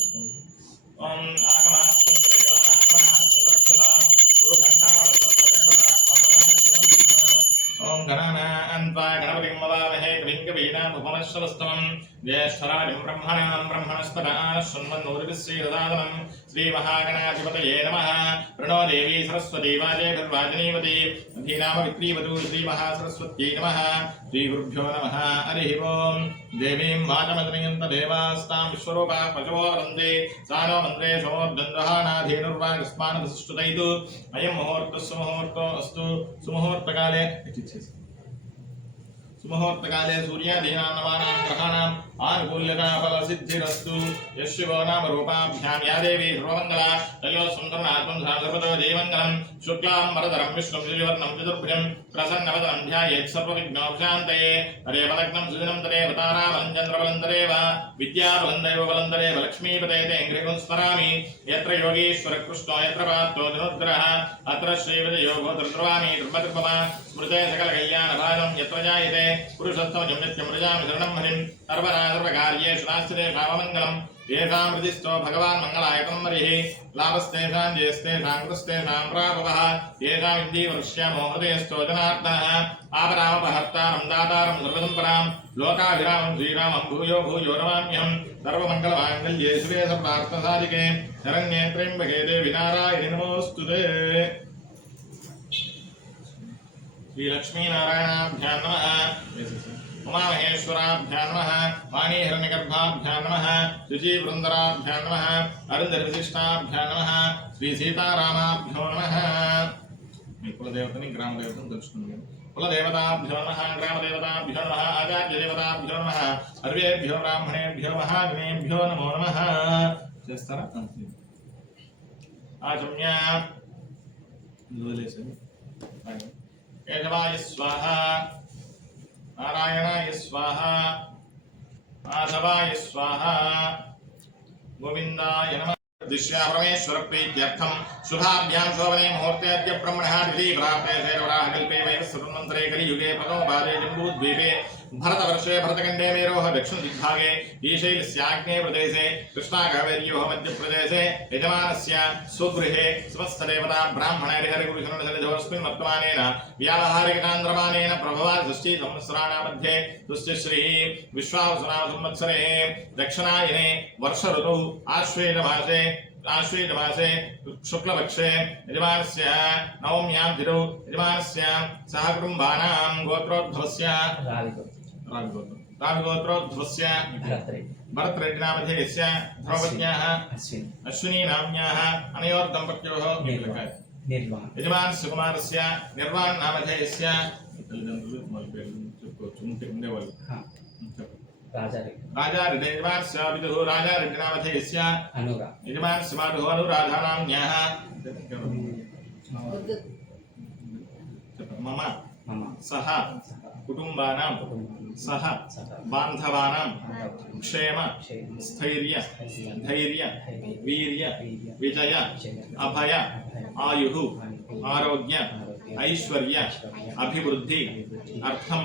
ओम आगमास्तु प्रेम आगमास्तु रक्षता गुरु घंटा ओम गणानान्वा गणपतिं ववामहे कविं कवीनामुपमश्रवस्तमं ज्येष्ठराजं ब्रह्मणस्पदा शृण्वन्नोतिभिस्सीदसादनं श्रीमहागणाधिपतये नमः। प्रणो देवी सरस्वती वाजेभिर्वाजिनीवती धीनामवित्रीवतु श्रीमहासरस्वत्यै नमः। श्रीगुरुभ्यो नमः। हरिः ओं। देवीं वाचमदनियन्त देवास्तां विश्वरूपा पशवो वन्दे सा नो मन्त्रे समोर्धन्दहानाधीनुर्वागस्मानधुष्टुतैतु अयं मुहूर्तः सुमुहूर्तो अस्तु। सुमुहूर्तकाले सूर्यादीनां नवानां ग्रहाणाम् आनुकूल्यता फलसिद्धिरस्तु। यशिवो नाम रूपाभ्यां या देवी सर्वमङ्गला तयोः सुन्दरनाथं सर्वतो जयमङ्गलं। शुक्लां वरदरं विष्णुं शशिवर्णं चतुर्भुजं प्रसन्नवदनं ध्यायेत् सर्वविघ्नोपशान्तये। तदेव लग्नं सुदिनं तदेव ताराबलं चन्द्रबलं तदेव विद्याबलं दैवबलं तदेव लक्ष्मीपते ते गृहं स्मरामि। यत्र योगीश्वर कृष्णो यत्र पार्थो धनुर्धरः अत्र श्रीविजयो भूतर्द्रवाणि धर्मधर्ममा स्मृते सकलकल्याणभाजं यत्र जायते पुरुषोत्तमं नित्यं व्रजामि शरणं हरिं। सर्वदा सर्वकार्येषु नास्ति काममङ्गलं येषां हृदिस्थो भगवान् मङ्गलायतनं हरिः। लाभस्तेषां जयस्तेषां कृतस्तेषां प्रापवः येषां इन्दीवर्ष्यामो हृदयस्थो जनार्दनः। आपरामपहर्तारं दातारं सर्वसम्पदां लोकाभिरामं श्रीरामं भूयो भूयो नमाम्यहं। सर्वमङ्गलमाङ्गल्ये शिवे सर्वार्थसाधिके शरण्ये त्र्यम्बके देवी नारायणि नमोऽस्तुते। श्रीलक्ष्मीनारायणाभ्यां नमः। उमामहेश्वराभ्यां नमः। वाणीहिरण्यगर्भाभ्यां नमः। शुचीवृन्दराभ्यां नमः। अरुन्धविशिष्टाभ्यां नमः। श्रीसीतारामाभ्यो नमः। మీ కులదేవతని గ్రామదేవతను తెలుసుకుందాం. కులదేవతాభ్యో నమః గ్రామదేవతాభ్యో నమః ఆచార్యదేవతాభ్యో నమః సర్వేభ్యో బ్రాహ్మణేభ్యో మహాగణేభ్యో నమో నమః. చేస్తారా? ఆచమ్య వదిలేసండి. కేశవాయ స్వాహ నారాయణాయ స్వాహ మాధవాయ స్వాహ గోవిందాయ నమః. दिश्या परमेश्वर प्रीत्यर्थम शुभाभ्यां शोभने मुहूर्ते अद्य ब्रह्मणः दिवि प्राप्ते शेरवराहकल्पे वैवस्वतन्त्रे कलियुगे प्रथमपादे जम्बूद्वीपे भरतवर्षे भरतखण्डे मेरोः दक्षिणदिग्भागे ईशैलस्याग्नेय प्रदेशे कृष्णाकावेर्योः मध्यप्रदेशे यजमानस्य स्वगृहे समस्तदेवता ब्राह्मणैर्हरिगुरुशरणसन्निधोऽस्मिन् वर्तमानेन व्यावहारिकचान्द्रमानेन प्रभवात् षष्ठी संवत्सराणामध्ये तुष्टिश्रीः विश्वावसुनाम संवत्सरे दक्षिणायने वर्षऋतौ आश्वेजमासे शुक्लपक्षे यजमानस्य नवम्यां तिथौ यजमानस्य सहकुटुम्बानां गोत्रोद्भवस्य राविगोत्रोद्भवस्य भरतरेड्डिनामधेयस्य द्रौपद्याः अश्विनी नाम्न्याः अनयोर्दम्पत्योः यजमानस्य कुमारस्य निर्वाणनामधेयस्य राजारेड्डी यजमानस्य विदुः राजारेड्डिनामधेयस्य यजमानस्य मातुः अनुराधानाम्न्याः मम सह कुटुम्बानां सह बान्धवानां क्षेम स्थैर्य धैर्य वीर्य विजय अभय आयुः आरोग्य ऐश्वर्य अभिवृद्धि अर्थं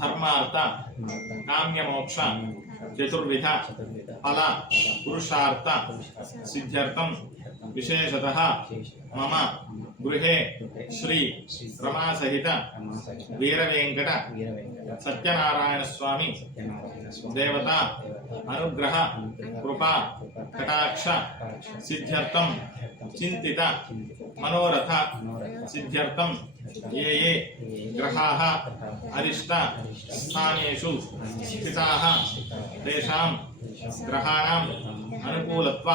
धर्मार्थ काम्यमोक्ष चतुर्विध फल पुरुषार्थ सिद्ध्यर्थं विशेषतः मम गृहे श्री रमासहित वीरवेंकट सत्यनारायण स्वामी देवता अनुग्रह कृपा कटाक्ष सिद्ध्यर्थं चिंतित मनोरथ सिद्ध्यर्थं ये ये ग्रहाः अरिष्ट स्थानेषु स्थिताः तेषां ग्रहाणां अनुकूलत्व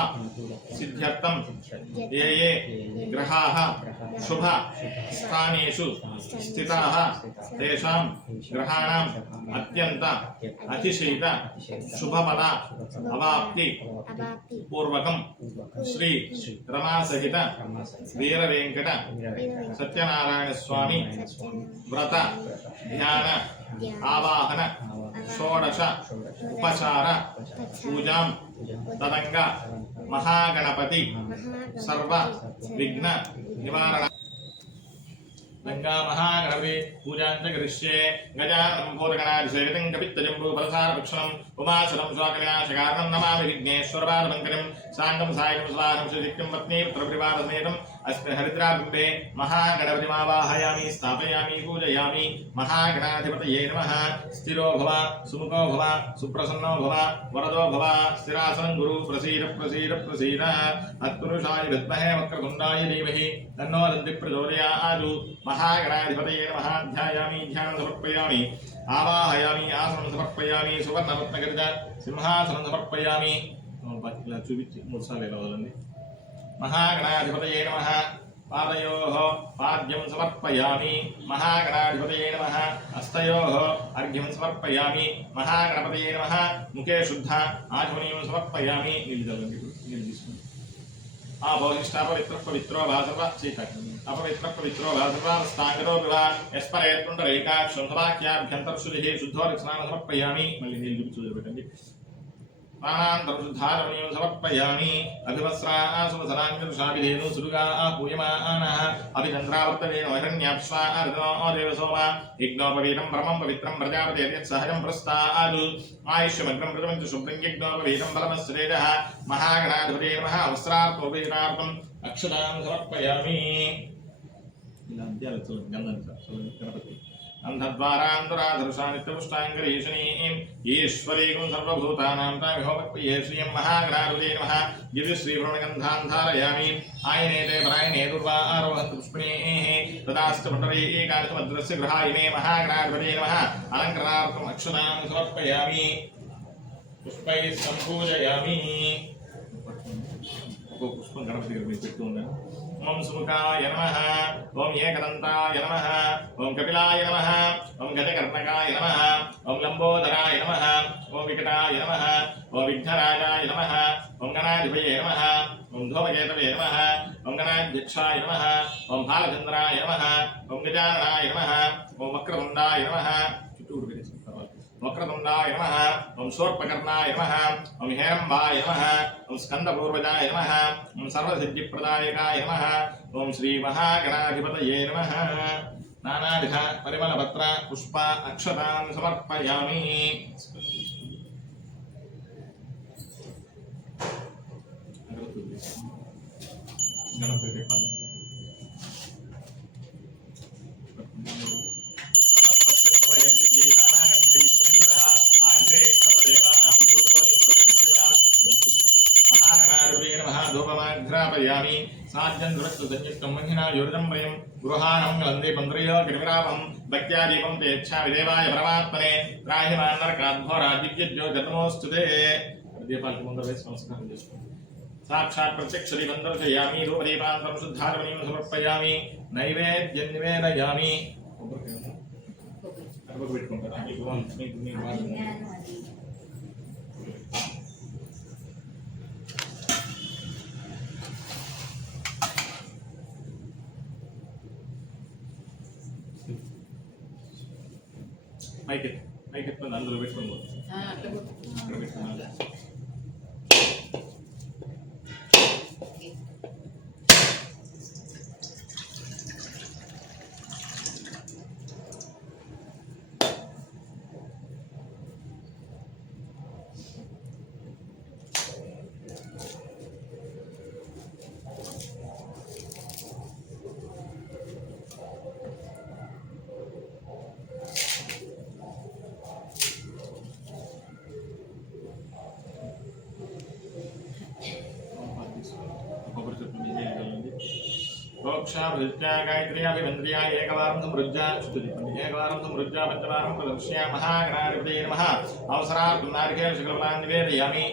सिद्ध्यर्थं ये ये ग्रहाः शुभ स्थानेषु स्थिताः तेषां ग्रहाणां अत्यंत अतिशयित शुभफल अवाप्ति पूर्वकं श्री रमासहित वीरवेंकट सत्यनारायण स्वामी व्रत ध्यान आवाहन षोडश उपचार पूजा तदंग महागणपति सर्व विघ्न निवारण गंगा महागणपति पूजां च करिष्ये गजाननं भूतगणाधिसेवितं कपित्तजम्बूफलसारभक्षणम् उमासनं शोकविनाशकारणं नमामि विघ्नेश्वरपादपङ्कजं साङ्गं सायं स्वाहं सुदिक्तं पत्नीपुत्रपरिवारसमेतम् अस्मिन् हरिद्राबिम्बे महागणपतिमावाहयामि स्थापयामि पूजयामि महागणाधिपतये नमः स्थिरो भव सुमुखो भव सुप्रसन्नो भव वरदो भव स्थिरासनं गुरु प्रसीद प्रसीद प्रसीद तत्पुरुषाय विद्महे वक्रतुण्डाय धीमहि तन्नो दन्तिः प्रचोदयात् महागणाधिपतये नमः ध्यायामि ध्यानं समर्पयामि आवाहयामि आसनं समर्पयामि सुवर्णरत्नगर्ज सिंहासनं समर्पयामि ఇలా చూపించి 3 సార్లు ఇలా వదలండి महागणाधिपतये नमः पादयोः पाद्यं समर्पयामि महागणाधिपतये नमः हस्तयोः अर्घ्यं समर्पयामि महागणपतये नमः मुखे शुद्ध आचमनीयं समर्पयामि अपविष्टा पवित्रो भासर्व अपवित्र पवित्रो भासर्वास्तांगतो विवाह यस्परेत्पुण्डरीकाक्षं सवाक्याभ्यन्तरशुचिः शुद्धोरस्नानं समर्पयामि मళ్ళీ నీళ్ళు చూపించు పెట్టండి प्राणान्तरशुद्धाचमनीयं समर्पयामि अभिवस्त्रासुमसराङ्गदुषाभिधेनु सुरुगा पूयमानः अभिचन्द्रावर्तवेनो हिरण्याप्स्वा अर्धनो देवसोमा यज्ञोपवीतं परमं पवित्रं प्रजापतेर्यत् सहजं पुरस्तात् आयुष्यमग्रं प्रथमं शुभ्रं यज्ञोपवीतं बलमस्तेजः महागणाधिपतये नमः वस्त्रार्थोपवीतार्थम् अक्षतां समर्पयामि गणपति अंधद्वारान्तराधरुषानित्यपुष्टाङ्गरीशनीम् ईश्वरीकं सर्वभूतानां तामिहोपक्रिये श्रियं महागणाधिपतये नमः दिव्यश्रीभ्रमणगन्धान् धारयामि आयनेते परायणे दुर्वा आरोहन्तु पुष्पिणेः तदास्तु पुण्डरीकानिसमुद्रस्य गृहायिने महागणाधिपतये नमः अलङ्करणार्थम् अक्षतां समर्पयामि पुष्पैः सम्पूजयामि पुष्पं गणपति पेट्टु ओम सुमुखाय नमः ओम एकदन्ताय नमः ओम कपिलाय नमः ओम गजकर्णकाय नमः ओम लंबोदराय नमः ओम विकटाय नमः ओम विघ्नराजाय नमः ओम गणाधिपतये नमः ओम धूमकेतवे नमः ओम गणाध्यक्षाय नमः ओम भालचन्द्राय नमः ओम गजाननाय नमः ओम वक्रतुण्डाय नमः वक्रतुण्डाय नमः ओम शूर्पकर्णाय नमः ओम हेरम्बाय नमः ओम स्कन्दपूर्वजाय नमः ओम सर्वसिद्धिप्रदायकाय नमः ओम श्री महागणाधिपतये नमः नानाविध परिमलपत्र पुष्प अक्षतां समर्पयामि गणपति धूपमाघ्रापयामि साज्यं दुरस्तुसंयुक्तं महिना योर्जं वयं गृहाणं गलन्दे पन्द्रयो गिरिविरापं भक्त्यादीपं तेच्छामि देवाय परमात्मने त्राहि मां नरकाद्घोरादिव्यज्यो गतमोऽस्तुते दीपाలకు ముందర వేసి నమస్కారం చేసుకోండి साक्षात् प्रत्यक्षदीपं दर्शयामि धूपदीपान्तरं शुद्धाचमनीयं समर्पयामि नैवेद्यं निवेदयामि అరవకు పెట్టుకుంటారా మీకు పైకి పెట్టుకుని అందులో పెట్టుకుని रोक्षाभृत्या गायत्र्याभिमन्त्र्या एकवारं समृज्या एकवारं समृज्या पञ्चवारं प्रदर्श्य महागणाधिपतये नमः अवसरार्थं नारिकेलशुक्लफलान् निवेदयामि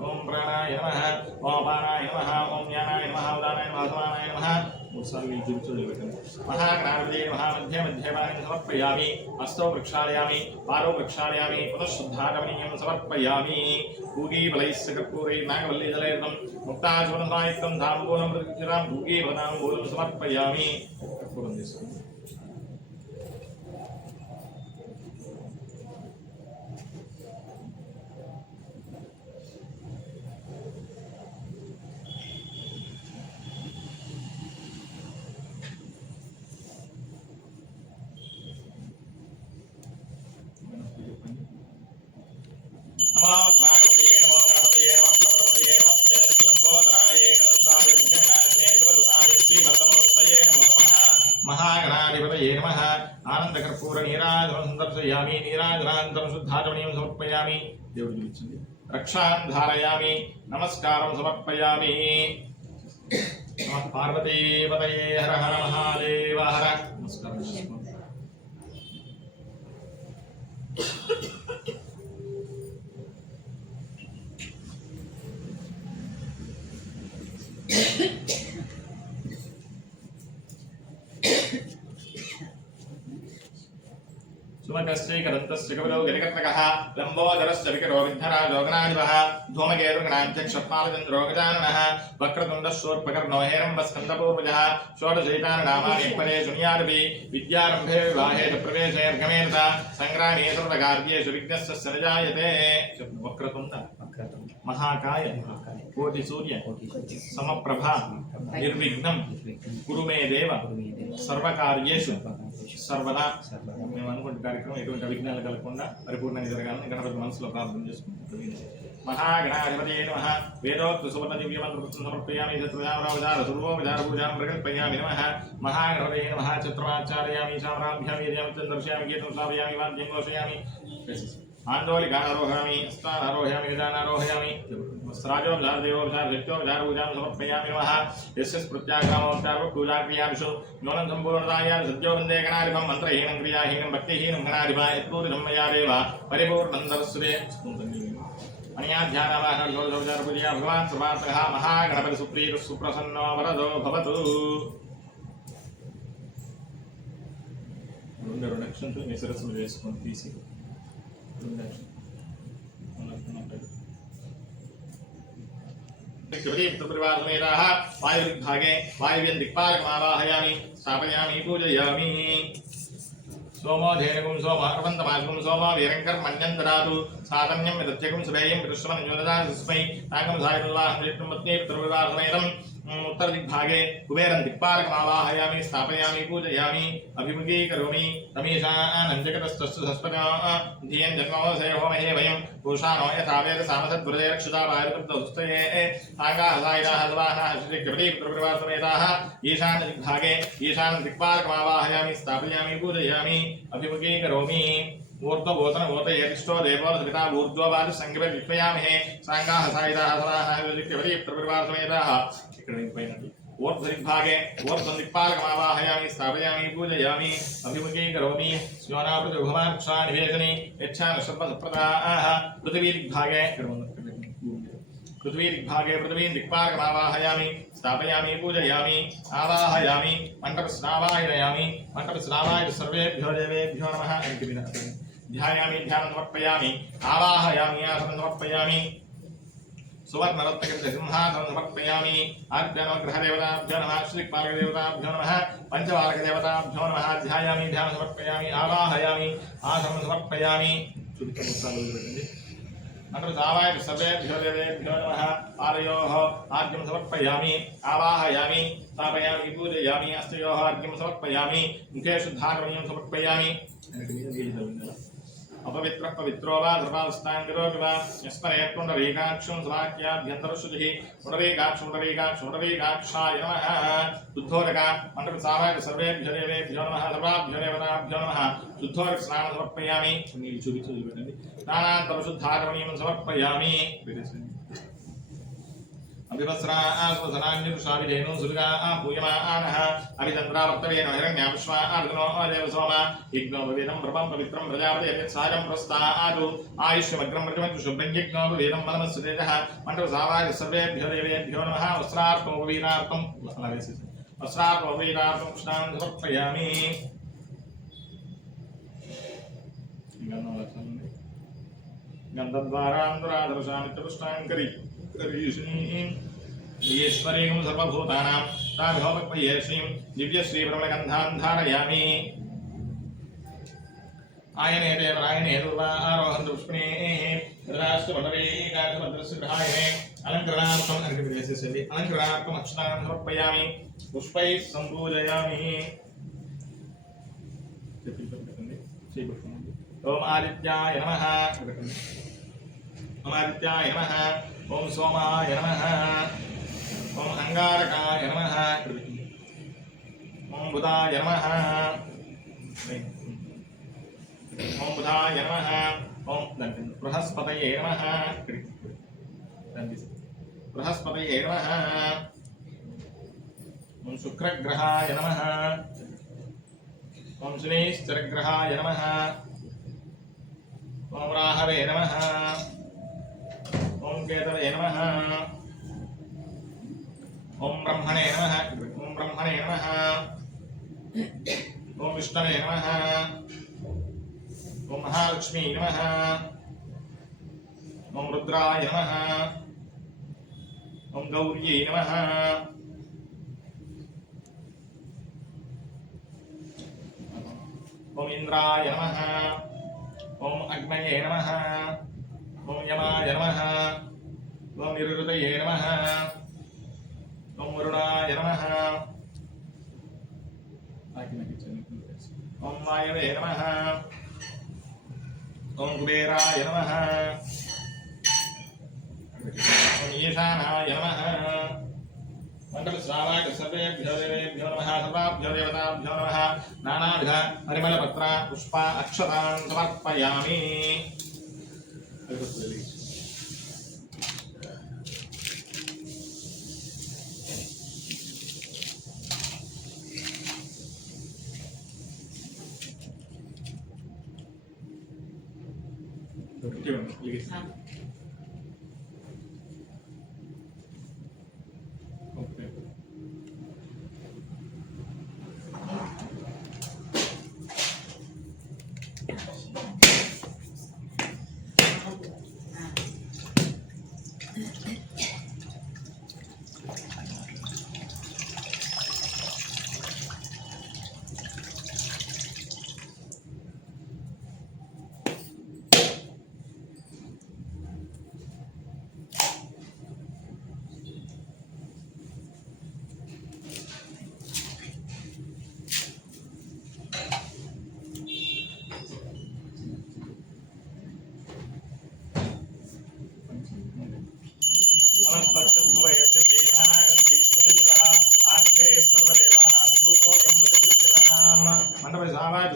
ओम प्राणाय नमः ओम अपानाय नमः ओम ज्ञानाय नमः उदानाय नमः समानाय नमः महागणाधिपतये नमः मध्ये मध्ये पाणिं समर्पयामि हस्तौ प्रक्षालयामि पादौ प्रक्षालयामि पुनः शुद्धाचमनीयं समर्पयामि पूगीफलैः कर्पूरैः नागवल्लीदलैर्नं मुक्ताचूर्णसायुक्तं ताम्बूलं प्रतिक्षिरां पूगीफलताम्बूलं समर्पयामि कर्पूरं తీసుకోండి ఆనందకర్పూర నీరాజనం సందర్శయామి నీరాజనాంతరం శుద్ధాచమనీయం సమర్పయామి దేవుడు చూపించండి రక్షాన్ ధారయామి నమస్కారం సమర్పయామి నమః పార్వతీపతయే హర హర మహాదేవ హర నమస్కారం सुमकस्य करन्तस्य कवलो गणकर्णकः लम्बोदरस्य विकटो विद्धराजो गणाधिपः धूमकेतुर्गणाध्यक्षपालचन्द्रो गजाननः वक्रतुण्डशूर्पकर्णो हेरम्बस्कन्दपूर्वजः षोडशैताननामानि परे सुनियादपि विद्यारम्भे विवाहे च प्रवेशे अर्घमेन सङ्ग्रामे सर्वकार्येषु विघ्नस्य न जायते वक्रतुण्ड महाकाय कोटिसूर्य समप्रभा निर्विघ्नं कुरु मे देव सर्वकार्येषु सर्वदा మేము అనుకుంటే కార్యక్రమం ఎటువంటి అవిఘ్నాలు కలగకుండా పరిపూర్ణంగా జరగాలని గణపతి మనసులో ప్రార్థన చేసుకుంటున్నాం महागणाधिपतये नमः वेदोक्त सुवर्ण दिव्य मंत्र समर्पयामि सत्यावरावदार सर्वोपचार पूजां प्रकल्पयामि नमः महागणपतये नमः चित्रमाचार्यामि सामराभ्यामि यद्यामि दर्शयामि गीतं श्रावयामि वाद्यं घोषयामि आन्दोलिकारोहयामि स्थानारोहयामि गजानारोहयामि वस्त्राजोपचारदेवोपचार सत्योपचार पूजां समर्पयामि नमः यस्य स्मृत्याग्रामोपचार पूजाक्रियादिषु न्यूनं सम्पूर्णतायां सत्योवन्दे गणाधिपं मन्त्रहीनं क्रियाहीनं भक्तिहीनं गणाधिपा यत्पूरितं मया देव परिपूर्णं दर्शते अनियाध्यानावाहनोपचार पूजया भगवान् सर्वात्मकः महागणपति सुप्रीतः सुप्रसन्नो वरदो भवतु రెండు లక్షలు నిసరసలు వేసుకొని తీసి वायुर्भागे वायुव्यं दिक्पालकमावाहयामि स्थापयामि पूजयामि सोमो धेनुगुं सोमहर्वन्तमागुं सोमो वीरङ्कर्मण्यं ददातु सातन्यं विदध्यगुं सुभेयं विदुष्मन् योददास्मै ताकं सायुर्वाहं विष्णुं पत्नी पितृविवाहसमेतं उत्तर दिग्भागे कुबेरं दिक्पालकमावाहयामि स्थापयामि पूजयामि अभिमुखीकरोमि तमीशानं जगतस्तस्य सस्पतिनो धियं जन्मोदयो महे वयं पूषाणो यथा वेद सामसद्वृदे रक्षिता वायुर्दुस्तये आङ्गाहसायिनाः सवाहनाः श्रीकृपति पितृविवाहसमेताः ईशान दिग्भागे ईशानं दिक्पालकमावाहयामि स्थापयामि पूजयामि अभिमुखीकरोमि ऊर्ध्वभूतन भूतयेतिष्ठो देवो सविता ऊर्ध्ववाद संगवे विश्वयामहे सांगाः सायिताः सवाहनाः श्रीकृपति पितृविवाहसमेताः ऊर्ध्वदिग्भागे ऊर्ध्वदिक्पालकमावाहयामि स्थापयामि पूजयामि अभिमुखीकरोमि स्योनापृथुभमाक्षानिवेशनि यच्छामि सर्वसप्रदाः पृथिवीदिग्भागे पृथ्वीं दिक्पालकमावाहयामि स्थापयामि पूजयामि आवाहयामि मण्डपस्नावाहयामि मण्डपस्नावाय सर्वेभ्यो देवेभ्यो नमः ध्यायामि ध्यानं समर्पयामि आवाहयामि आसनं समर्पयामि सुवर्णरत्नसिंहासनं समर्पयामि आद्यनवग्रहदेवताभ्यो नमः श्रीपालकदेवताभ्यो नमः पंचवालकदेवताभ्यो नमः ध्यायामि ध्यानं समर्पयामि आवाहयामि आसनं समर्पयामि मंत्रसावाय सर्वेभ्यो देवेभ्यो नमः पादयोः आर्घ्यं समर्पयामि आवाहयामि स्थापयामि पूजयामि हस्तयोः आर्घ्यं समर्पयामि मुखे शुद्धाचमनीयं समर्पयामि अपवित्रः पवित्रो वा सर्वावस्थाङ्गिरोऽपि वा यस्मरेत् पुण्डरीकाक्षं स्वाक्याभ्यन्तरशुचिः पुण्डरीकाक्षाय नमः शुद्धोदक मण्डपसावाय सर्वेभ्यो देवेभ्यो नमः सर्वाभ्यो देवताभ्यो नमः शुद्धोदक स्नानं समर्पयामि स्नानान्तरं शुद्धाचमनीयं समर्पयामि अभिवस्रास्वसनान्युषाविधेनु सुर्गा पूयमानः अभिचन्द्रावर्तवेनो हिरण्याविश्वा अर्जुनो देव सोम यज्ञो भवेदं प्रपं पवित्रं प्रजापति यत्सायं प्रस्तादु आयुष्यमग्रं प्रजमन्तु शुभ्रं यज्ञो भवेदं मनमस्य तेजः मण्डपसावाय सर्वेभ्यो देवेभ्यो नमः वस्त्रार्थं कृष्णान् समर्पयामि गन्धद्वारान्तरादर्शामित्यपुष्टाङ्करि ईश्वरीं सर्वभूतानां ताभवक्मयेशीं दिव्यश्रीब्रह्मगन्धान् धारयामि आयने देवरायणे दुर्वा आरोहन्तु पुष्पिणेः राष्ट्रपटवेकाशभद्रस्यग्रहायणे अलङ्करणार्थम् अक्षतान् समर्पयामि पुष्पैः सम्पूजयामि ओम आदित्याय नमः ओम आदित्याय नमः ओम सोमाय नमः ओम अंगारकाय नमः ओम बुधाय नमः ओम बुधाय नमः ओम बृहस्पतये नमः बृहस्पतये नमः ओम शुक्रग्रहाय नमः ओम शनिश्चरग्रहाय नमः ओम राहवे नमः ओम केतवे नमः ओम ब्रह्मणे नमः ओम ब्रह्मणे नमः ओम विष्णवे नमः ओम महालक्ष्मी नमः ओम रुद्राय नमः ओम गौर्यै नमः ओम इंद्राय नमः ओम अग्नये नमः ओम यमाय नमः ओम निरुतये नमः ओम वरुणाय नमः ओम वायवे नमः ओम कुबेराय नमः ओम ईशानाय नमः मंडलस्रावाय सर्वेभ्यो देवेभ्यो नमः सर्वाभ्यो देवताभ्यो नमः नानाविध परिमलपत्र पुष्प अक्षतान् समर्पयामि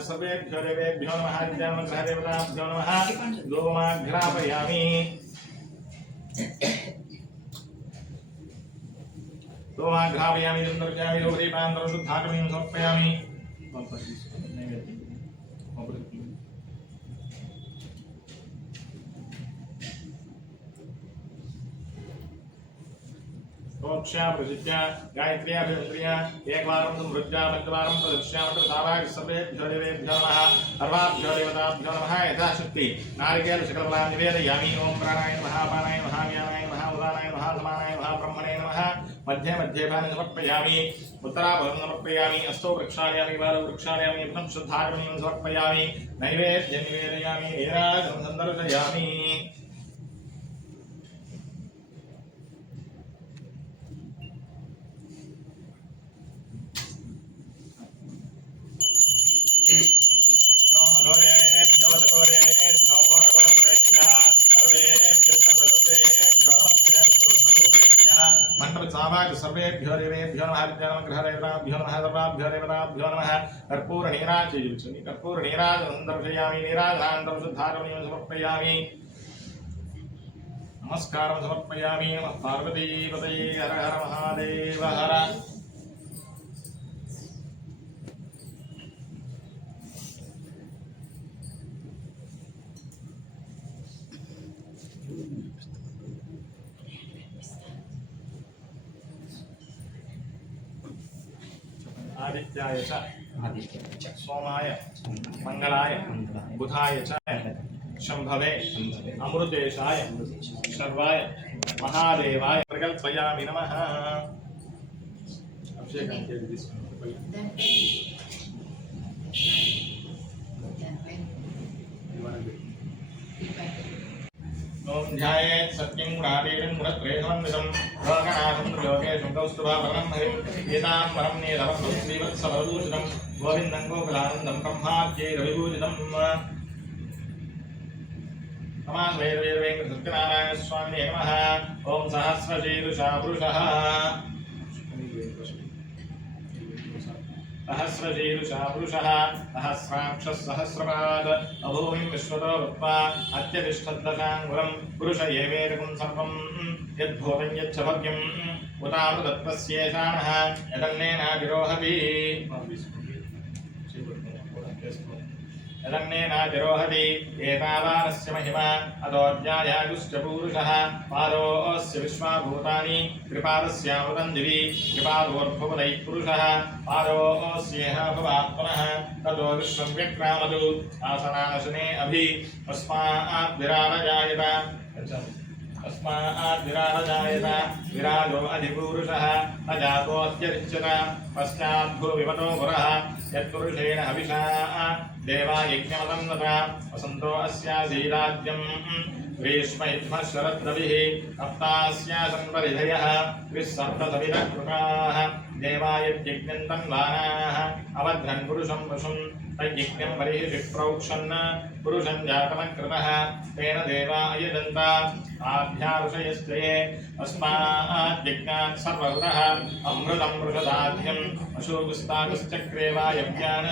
सर्वेभ्यो देवेभ्यो नमः देवताभ्यो नमः गोमाघ्रापयामि गोमाघ्रापयामि चन्द्रजामि लोकदीपान्तरं शुद्धाकमीं समर्पयामि मोक्षा प्रसिद्ध्या गायत्र्या अभिमन्त्र्या एकवारं समृद्ध्या पञ्चवारं प्रदर्श्या मंत्रसावाय सर्वेभ्यो देवेभ्यो नमः सर्वाभ्यो देवताभ्यो नमः यथाशक्ति नारिकेलशकलफलान् निवेदयामि ओम प्राणाय नमः अपानाय नमः व्यानाय नमः उदानाय नमः समानाय नमः ब्रह्मणे नमः मध्ये मध्ये भानि समर्पयामि उत्तराभरणं समर्पयामि अस्तौ वृक्षालयामि बालौ वृक्षालयामि पुनः शुद्धार्पणीं समर्पयामि नैवेद्यं निवेदयामि नीराजं सन्दर्शयामि सर्वेभ्यो देवेभ्यो नमः विद्यानग्रहदेवताभ्यो नमः सर्वाभ्यो देवताभ्यो नमः कर्पूरनीराजं दर्शयामि नीराजनानन्तरं शुद्धाकमीं समर्पयामि नमस्कारं समर्पयामि नमः पार्वतीपतये हर हर महादेव हर आदित्याय च सोमाय मंगलाय बुधाय च शंभवे अमृतेशाय सर्वाय महादेवाय प्रकल्पयामि नमः अभिषेकं ओम ध्यायेत् सत्यं गुणातीतं गुणत्रयसमन्वितं लोकनाथं त्रिलोकेशं कौस्तुभवर्णं हरिं पीताम्बरं नीलवर्णं श्रीवत्सवभूषितं गोविन्दं गोकुलानन्दं ब्रह्माद्यैरविभूषितं नमः वेदवेदवेङ्कटसत्यनारायणस्वामिने नमः ओम सहस्रशीर्षा पुरुषः सहस्रशीर्षा पुरुषः सहस्राक्षः सहस्रपाद अभूमिं विश्वतो भूत्वा अत्यतिष्ठद्दशाङ्गुलं पुरुष एवेदकं सर्वं यद्भूतं यच्च भव्यम् उतामृतत्वस्येषाणः यदन्नेनातिरोहति यदन्नेनातिरोहति एतावानस्य महिमा अतोऽध्यायायुश्च पूरुषः पादोऽस्य विश्वाभूतानि कृपादस्यामृतं दिवि कृपादोर्भुवदैः पुरुषः पादोऽस्येह भवात्मनः ततो विश्वं व्यक्रामतु आसनानशने अभि अस्माद्विरारजायत अस्माद्विरारजायत विराजो अधिपूरुषः अजातोऽत्यरिच्यत पश्चाद्भूविमतो पुरः यत्पुरुषेण हविषा देवा यज्ञमतन्नता वसन्तो अस्यासीराज्यम् ग्रीष्मयुग्मः शरद्रविः सप्तास्यासन् परिधयः त्रिस्सप्तसविधः कृताः देवा यज्ञं तन्वानाः अवध्रन् पुरुषं पशुं तज्ञं परिहिषिप्रोक्षन् पुरुषं जातमकृतः तेन देवा अयजन्त आभ्यारुषयस्ते अस्माद्यज्ञात् सर्वहुतः अमृतं वृषदाध्यम् अशोकुस्ताकुश्चक्रे वायव्यान्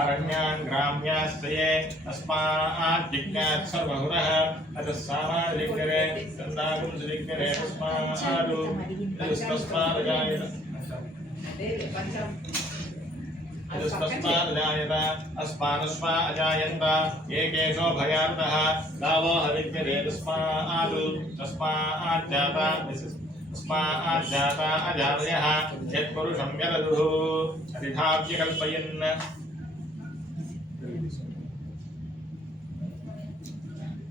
आरण्यान् ग्राम्यास्ते अस्माद्यज्ञात् सर्वहुतः अतः सामाजिग्रे गन्धाकुंसजिग्रे तस्मादजायत अस्मानश्वा अजायन्त एकेशो भयार्तः गावो हविग्रे तस्माज्जाता अजातयः यत्पुरुषं यदधुः अधिधाव्यकल्पयन्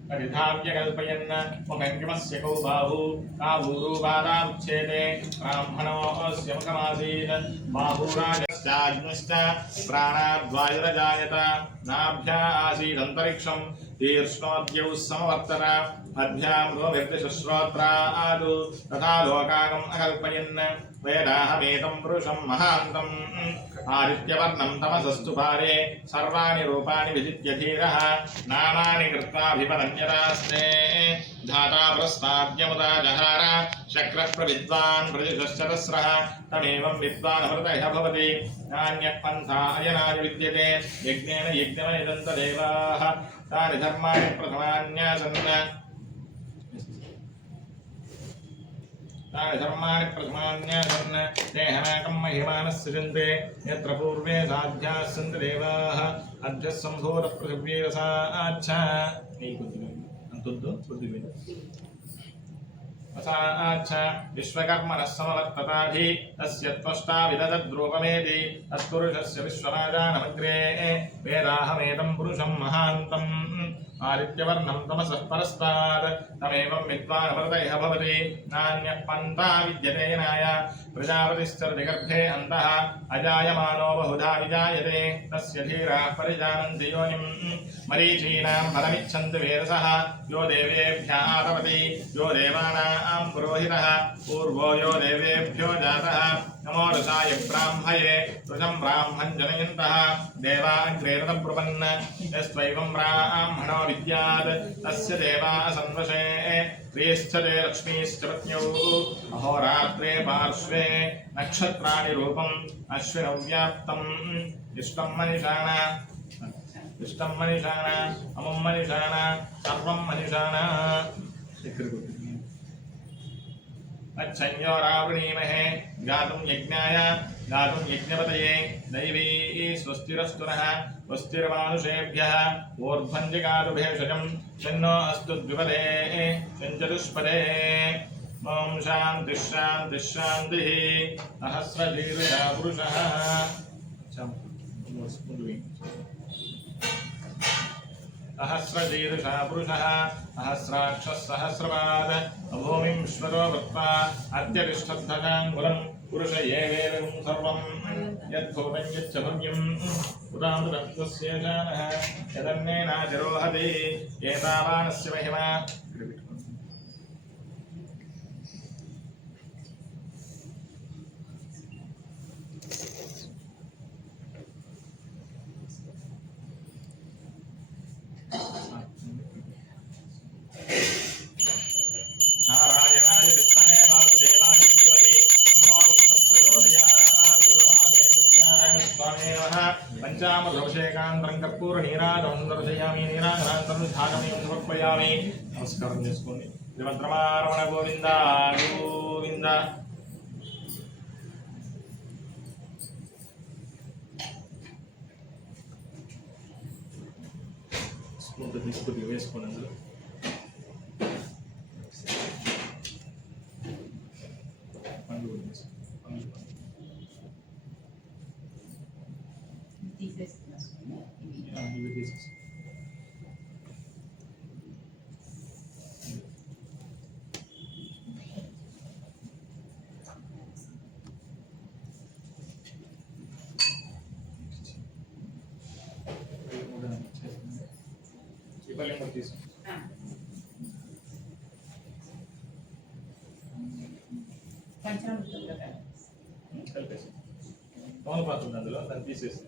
परिधाव्यकल्पयन् मुखङ्किमस्य कौ बाहु काभूरुपादामुच्छेदे ब्राह्मणोऽस्य मुखमासीत् बाहुराजश्चाग्निश्च प्राणाद्वायुरजायत नाभ्या आसीदन्तरिक्षं तीक्ष्णोद्यौ समवर्तत अभ्यां रोभिर्दिशश्रोत्रादु तथा लोकागम् अकल्पयन् वेदाहमेतं पुरुषं महान्तम् आदित्यवर्णं तमसस्तु पारे सर्वाणि रूपाणि विजित्य धीरः नामानि कृत्वाभिपदन्यतास्ते धाता प्रस्ताद्यमुदा जहार शक्रः प्रविद्वान् प्रजुषश्चतस्रः तमेवं विद्वान् अमृतः भवति नान्यः पन्था अयनाय विद्यते यज्ञेन यज्ञमनिदन्त देवाः तानि धर्माणि प्रथमान्यासन् धर्माणि प्रथमान्यासन् देहनाकं महिमानः सृजन्ते यत्र पूर्वे साध्याः सन्ति देवाः अद्य सम्भूतः पृथिवीरसाच्छा अच्छा विश्वकर्मणः समवर्तताधि तस्य त्वष्टा विदधद्रूपमेति तत्पुरुषस्य विश्वराजानमग्रे वेदाहमेतं पुरुषं महान्तम् आदित्यवर्णं तमसः परस्तात् तमेवं विद्वान् अमृतः भवति नान्यः पन्था विद्यते नाय प्रजापतिश्चरति गर्भे अन्तः अजायमानो बहुधा विजायते तस्य धीराः परिजानन्ति योनिम् मरीचीनां फलमिच्छन्ति वेदसः यो देवेभ्यः आतपति यो देवानां पुरोहितः पूर्वो यो देवेभ्यो जातः नमो रसाय ब्राह्मये वृषं ब्राह्मं जनयन्तः देवाग्रे रथब्रुवन् यस्त्वैवं ब्राह्मणो विद्यात् तस्य देवा संवशे प्रियश्चते लक्ष्मीश्च पत्न्यौ अहोरात्रे पार्श्वे नक्षत्राणि रूपम् अश्विनव्याप्तम् इष्टं मनिषाण अमुं मनिषाण सर्वं मनिषाण अच्छन्यो रावृणीमहे गातुं यज्ञाय गातुं यज्ञपतये दैवी स्वस्तिरस्तु नः स्वस्तिर्मानुषेभ्यः ऊर्ध्वं जगातु भेषजं शन्नो अस्तु द्विपदे शञ्चतुष्पदे ॐ शान्तिः शान्तिः शान्तिः सहस्रशीर्षा पुरुषः सहस्रशीर्षा पुरुषः सहस्राक्षः सहस्रपाद भूमिं विश्वतो भूत्वा अत्यतिष्ठद्दशाङ्गुलं पुरुष एवेदं सर्वं यद्भूतं यच्च भव्यम् उदामृतत्वस्येषाणः यदन्नेनातिरोहति एतावानस्य महिमा नारायणाय विद्महे वासुदेवाय धीमहि तन्नो विष्णुः प्रचोदयात्। स्वामी పంచామృతాభిషేకాంతరం కర్పూర నీరాజనం దర్శయామి నీరాజనాంతరం ధారణీయం సమర్పయామి నమస్కారం చేసుకోండి శ్రీమద్రమారమణ గోవింద గోవింద స్పూన్ తీసుకుని వేసుకోండి అందులో కలిపేసి నూనె పాత్ర అందులో దాన్ని తీసేసి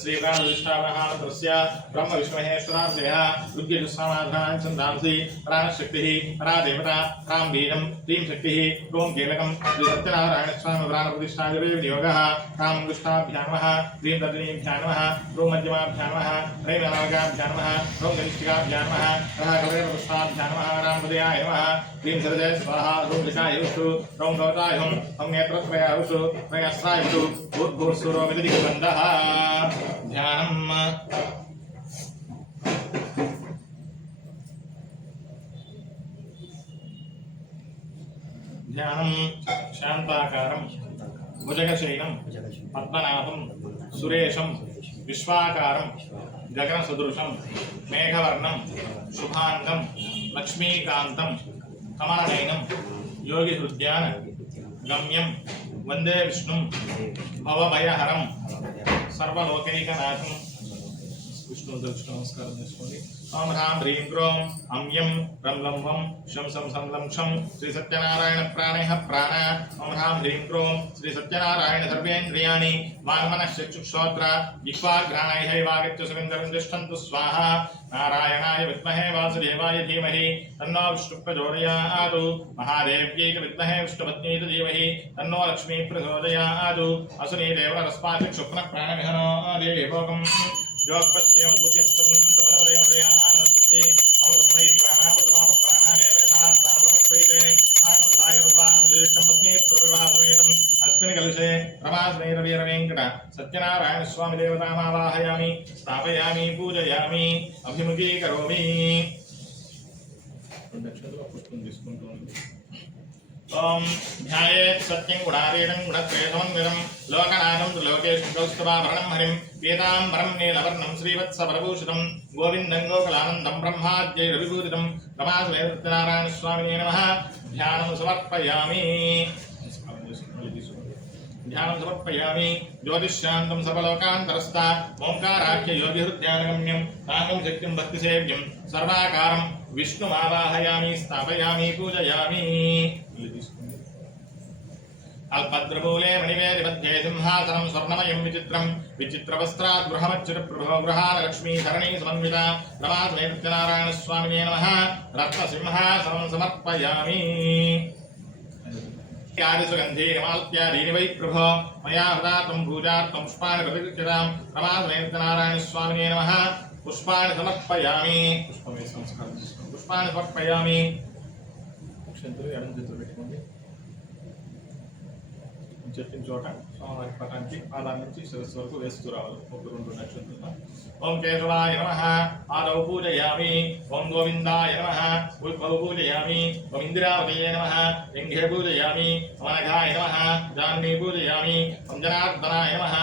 श्रीप्राणविष्टावहानत्रस्य ब्रह्म विष्णुमहेश्वराभ्यः रुद्रजुस्सामाधानां चन्द्रांसि प्राणशक्तिः परादेवता प्रां बीजं क्लीं शक्तिः रों कीलकं श्रीसत्यनारायणस्वामी प्राणप्रतिष्ठाविनियोगः प्रां दुष्टाभ्यां नमः क्लीं तद्विनीभ्यां नमः रों मध्यमाभ्यां नमः ह्रैं अनागाभ्यां नमः रों कनिष्ठिकाभ्यां नमः कलकलपुष्पाभ्यां नमः रामपदयाय नमः क्लीं सरदे स्वाहा रों लिकायुषु रों गौतायुं रों नेत्रत्रयायुषु त्रयस्रायुषु भूर्भुवस्सुरो विदिगन्धः ध्यानम् ध्यानं शांताकारं भुजगशयनं पद्मनाभं सुरेशं विश्वाकारं गगनसदृशं मेघवर्णं शुभांगं लक्ष्मीकान्तं कमलनयनं योगिहृद्यान गम्यं वंदे विष्णुं भवभयहरं सर्वलोकैकनाथं विष्णु नमस्कार చేసుకోండి ओम ह्रां ह्रीं ग्रों अं यं रं लं वं शं सं सं लं क्षं श्री सत्यनारायण प्राणः प्राण ओम ह्रां ह्रीं ग्रों श्री सत्यनारायण सर्वेन्द्रियाणि वाङ्मनश्चक्षुश्रोत्र जिह्वाघ्राणैः सुविन्दरं तिष्ठन्तु स्वाहा नारायणाय विद्महे वासुदेवाय धीमहि तन्नो विष्णुः प्रचोदयात् महादेव्यै विद्महे विष्णुपत्नी धीमहि तन्नो लक्ष्मी प्रचोदयात् असुनीरेव रस्मात् क्षुप्नः प्राणविहनो देवी भोगं योगपत्यं सूर्यं तमनवदयं प्रयाणस्ते अमृतमयि प्राणामृतमाप प्राणानेवनात् सामवक्वैते आनन्दायवद्वानं ज्येष्ठं पत्नी प्रविवासमेतम् अस्मिन् कलशे रमास्मैरवीरवेङ्कट सत्यनारायण स्वामी देवतामावाहयामि स्थापयामि पूजयामि अभिमुखीकरोमि ओम ध्यायेत् सत्यं गुणातीतं गुणत्रयसमन्वितं लोकनाथं त्रिलोकेशं कौस्तुभाभरणं हरिं पीताम्बरं नीलवर्णं श्रीवत्सवरभूषितं गोविन्दं गोकुलानन्दं ब्रह्माद्यैरविभूषितं रमासुरनारायणस्वामिने नमः ध्यानं समर्पयामि ज्योतिष्शान्तं सर्वलोकान्तरस्था ओंकाराख्य योगिहृद्यानगम्यं तांगं शक्तिं भक्तिसेव्यं सर्वाकारं विष्णुमावाहयामि स्थापयामि पूजयामि अल्पद्रमूले मणिवेदिमध्ये सिंहासनं स्वर्णमयं विचित्रं विचित्रवस्त्रात् गृहमच्युतप्रभो गृहालक्ष्मी धरणी समन्विता रमासुरनारायणस्वामिने नमः रत्नसिंहासनं समर्पयामि सुगंधीमाल्यादीनि वै प्रभो मया हृदातं पूजार्थं पुष्पाणि प्रतिगृह्यतां रमासुरनारायणस्वामिने नमः पुष्पाणि समर्पयामि पुष्पाणि समर्पयामि చెప్పిన చోట స్వామివారి పటానికి పాదాల నుంచి శిరస్సు వరకు వేస్తూ రావాలి ఒక రెండు నక్షత్రాలు ఓం కేశవాయ నమః ఆదౌ పూజయామి ఓం గోవిందాయ నమః ఉద్భవ పూజయామి ఓం ఇందిరావతయే నమః లింగే పూజయామి ఓం అనఘాయ నమః జాన్మీ పూజయామి ఓం జనార్దనాయ నమః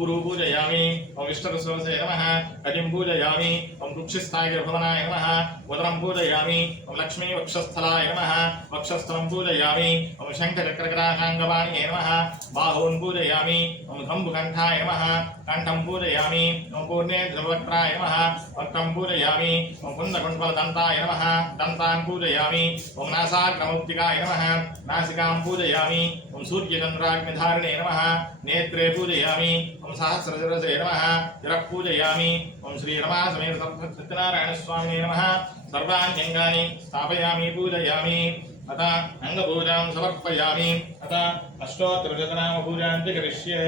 ఊరు పూజయామి ఓం విష్ణురసోసే నమః కటిం పూజయామి ఓం వృక్షస్థాయ భవనాయ నమః ఉదరం పూజయామి ఓం లక్ష్మీ వక్షస్థలాయ నమః వక్షస్థలం పూజయామి ఓం శంఖచక్రకరాశాంగవాణియే నమః बाहून् पूजयामि ओम धम्बुकण्ठाय नमः कंठं पूजयामि ओम पूर्णेन्द्रवक्त्राय नमः वक्त्रं पूजयामि ओम कुन्दकुण्डलदन्ताय नमः दन्तान् पूजयामि ओम नासाग्रमौक्तिकाय नमः नासिकां पूजयामि ओम सूर्यचन्द्राग्निधारिणे नमः नेत्रे पूजयामि ओम सहस्रशिरसे नमः शिरः पूजयामि ओम श्रीरमा समेत सत्यनारायणस्वामिने नमः सर्वाण्यङ्गानि स्थापयामि पूजयामि अथ अंगपूजां समर्पयामि अथ अष्टोत्तरशतनाम पूजां च करिष्ये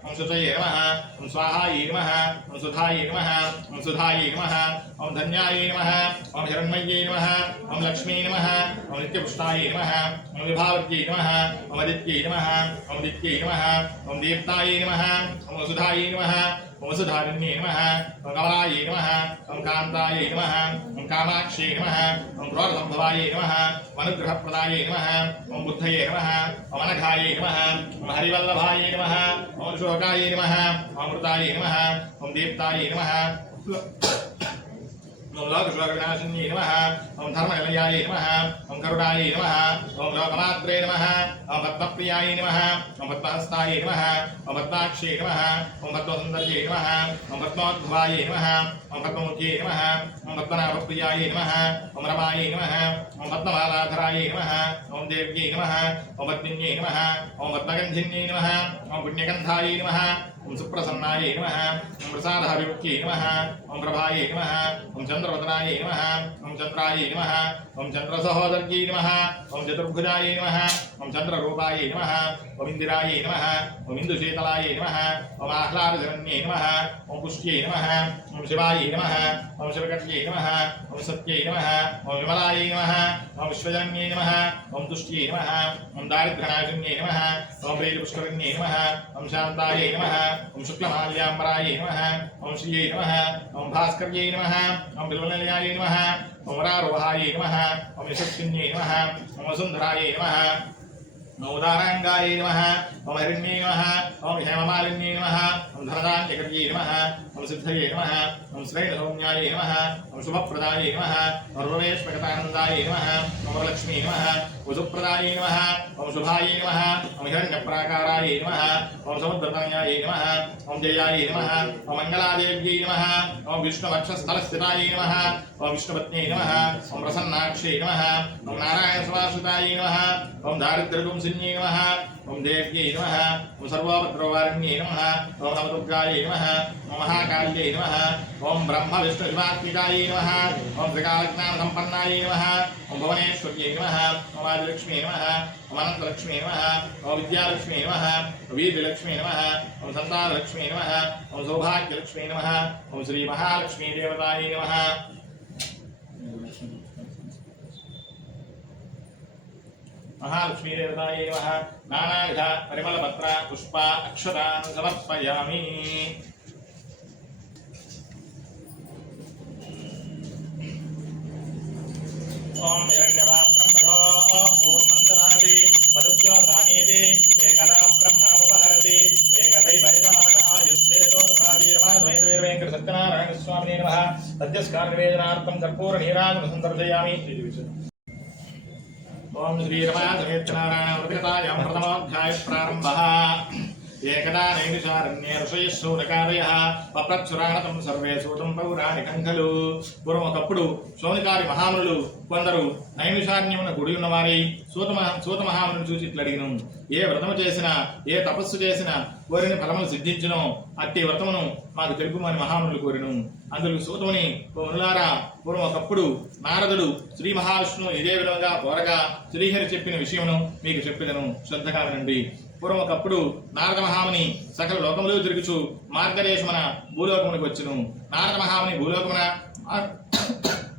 ओम सुतये नमः ओम स्वाहायै नमः ओम सुधायै नमः ओम सुधायै नमः ओम धन्यायै नमः ओम हिरण्मय्यै नमः ओम लक्ष्मी नमः ओम नित्यपुष्टायै नमः ओम विभावर्यै नमः ओम आदित्यै नमः ओम दित्यै नमः ओम दीप्तायै नमः ओम सुधायै नमः ओम सुधारिण्यै नमः ओम कमलायै नमः ओम कान्तायै नमः ओम कामाक्ष्यै नमः ओम क्रोधसम्भवायै नमः ओम अनुग्रहप्रदायै नमः ओम बुद्धये नमः ओम अनघायै नमः ओम हरिवल्लभायै नमः ओम शोकायै नमः ओम अमृतायै नमः ओम दीप्तायै नमः ओम लोकशोकविनाशिन्यै नमः ओम धर्मनिलयायै नमः ओम करुणायै नमः ओम लोकमात्रे नमः ओम पद्मप्रियायै नमः ओम पद्महस्तायै नमः ओम पद्माक्ष्यै नमः ओम पद्मसुन्दर्यै नमः ओम पद्मोद्भवायै नमः ओम पद्ममुख्यै नमः ओम पद्मनाभप्रियायै नमः ओम रमायै नमः ओम पद्ममालाधरायै नमः ओम देव्यै नमः ओम पद्मिन्यै नमः ओम पद्मगन्धिन्यै नमः ओम पुण्यगन्धायै नमः ओम सुप्रसन्नायै नमः ओम प्रसादाभिमुख्यै नमः ओम प्रभायै नमः ओम चन्द्रवदनायै नमः ओम चन्द्रायै नमः ओम चन्द्रसहोदर्यै नमः ओम चतुर्भुजायै नमः ओम चन्द्ररूपायै नमः ओम इन्दिरायै नमः ओम इन्दुशीतलायै नमः ओम आह्लादशरण्यै नमः ओम पुष्ट्यै नमः ओम शिवायै नमः ओम शिवकट्यै नमः ओम सत्यै नमः ओम विमलायै नमः ओम विश्वजनन्यै नमः ओम तुष्ट्यै नमः ओम दारिद्र्यनाशिन्यै नमः ओम प्रीतिपुष्करिण्यै नमः ओम शान्तायै नमः ओम शुक्लमाल्याम्बरायै नमः ओम श्रियै नमः ओम भास्कर्यै नमः ओम बिल्वनिलयायै नमः ओम वरारोहायै नमः ओम यशस्विन्यै नमः ओम सुन्दरायै नमः ओम उदाराङ्गायै नमः ओम हिरण्यै नमः ओम हेममालिन्यै नमः ओम धनधान्यकर्यै नमः ओम सिद्धये नमः ओम श्रेणसौम्यायै नमः ओम शुभप्रदायै नमः ओम सर्वेश्वगतानन्दायै नमः ओम वरलक्ष्मी नमः ओम सुप्रदायै नमः ओम शुभायै नमः ओम हिरण्यप्राकारायै नमः ओम समुद्रतनयायै नमः ओम जयायै नमः ओम मङ्गलादेव्यै नमः ओम विष्णुवक्षस्थलस्थितायै नमः ओम विष्णुपत्न्यै नमः ओम प्रसन्नाक्ष्यै नमः ओम नारायणसमाश्रितायै नमः ओम दारिद्र्यदुंसिन्यै नमः ओम देव्यै नमः ओम सर्वोपद्रववारिण्यै नमः ओम नवदुर्गायै नमः ओम महाकाल्यै नमः ओम ब्रह्मविष्णुशिवात्मिकायै नमः ओम त्रिकालज्ञानसम्पन्नायै नमः ओम भुवनेश्वर्यै नमः ओम आदिलक्ष्मी नमः ओम अनन्तलक्ष्मी नमः ओम विद्यालक्ष्मी नमः ओम वीरलक्ष्मी नमः ओम सन्तानलक्ष्मी नमः ओम सौभाग्यलक्ष्मी नमः ओम श्रीमहालक्ष्मीदेवतायै नमः महालक्ष्मीदेवतायै नमः नानाविध परिमलपत्र पुष्प अक्षतान् समर्पयामि ओम हिरण्यपात्रं मधो पूर्णं ददाति मधुभ्यो दानीति एकदा ब्रह्मणमुपहरति एकदैव हितमानायुस्तेजो तथा वीरमाद्वैतवीरवेङ्कट सत्यनारायणस्वामिने नमः सद्यस्कारनिवेदनार्थं कर्पूरनीराजनं समर्पयामि। ओम श्री रमा समेत नारायण प्रतिगतायां प्रथमोऽध्याय प्रारम्भः। एकदा नैमिषारण्ये ऋषयः शौनकादयः పప్రచ్చురాణతం సర్వే సూతం పౌరాణికం ఖలు. పూర్వం ఒకప్పుడు శౌనకాది మహామునులు కొందరు నైమిషారణ్యమున గుడి ఉన్నవారై సూత మహాముని చూసి ఇట్లా అడిగిను, ఏ వ్రతము చేసినా ఏ తపస్సు చేసినా కోరిన ఫలములు సిద్ధించును, అట్టి వ్రతమును మాకు తెలుపుమని మహామునులు కోరిను. అందుకు సూతముని, ఓ మునులారా, పూర్వం ఒకప్పుడు నారదుడు శ్రీ మహావిష్ణువు ఇదే విధంగా కోరగా శ్రీహరి చెప్పిన విషయమును మీకు చెప్పిదను, శ్రద్ధగా వినండి. పూర్వం ఒకప్పుడు నారద మహాముని సకల లోకములు తిరుగుచు మార్గదేశమున భూలోకమునికి వచ్చును. నారద మహాముని భూలోకమున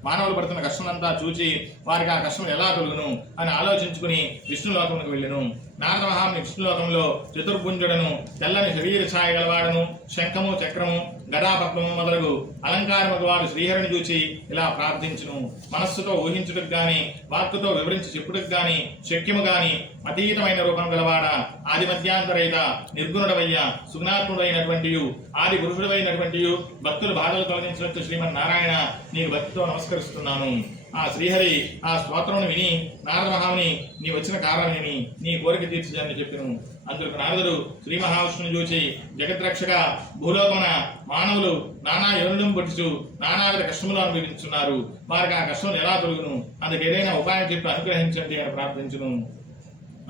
మానవులు పడుతున్న కష్టమంతా చూచి వారికి ఆ కష్టం ఎలా తొలుగును అని ఆలోచించుకుని విష్ణులోకమునికి వెళ్ళెను. నారద మహాముని విష్ణులోకంలో చతుర్భుంజుడను తెల్లని శరీర ఛాయ గలవాడను శంఖము చక్రము గదాపద్మము మొదలగు అలంకారముకు వాడు శ్రీహరిని చూచి ఇలా ప్రార్థించును. మనస్సుతో ఊహించుటకు గాని వాక్కుతో వివరించి చెప్పుటకు గాని శక్యము గాని అతీతమైన రూపం గలవాడ ఆది మధ్యాంతరైత నిర్గుణుడవయ్య సుగుణాత్ముడైనటువంటి ఆది పురుషుడైనటువంటి భక్తులు బాధలు తొలగించినట్టు శ్రీమన్నారాయణ నీకు భక్తితో నమస్కరిస్తున్నాను. ఆ శ్రీహరి ఆ స్తోత్రమును విని నారద మహాముని నీ వచ్చిన కారణం విని నీ కోరిక తీర్చని చెప్పిను. అందుకు నారదుడు శ్రీ మహావిష్ణుని చూచి జగద్రక్షగా భూలోకమున మానవులు నానా యోనులను పట్టుచు నానావిధ కష్టములు అనుభవించున్నారు. వారికి ఆ కష్టములు ఎలా తొలుగును, అందుకు ఏదైనా ఉపాయం చెప్పి అనుగ్రహించండి అని ప్రార్థించును.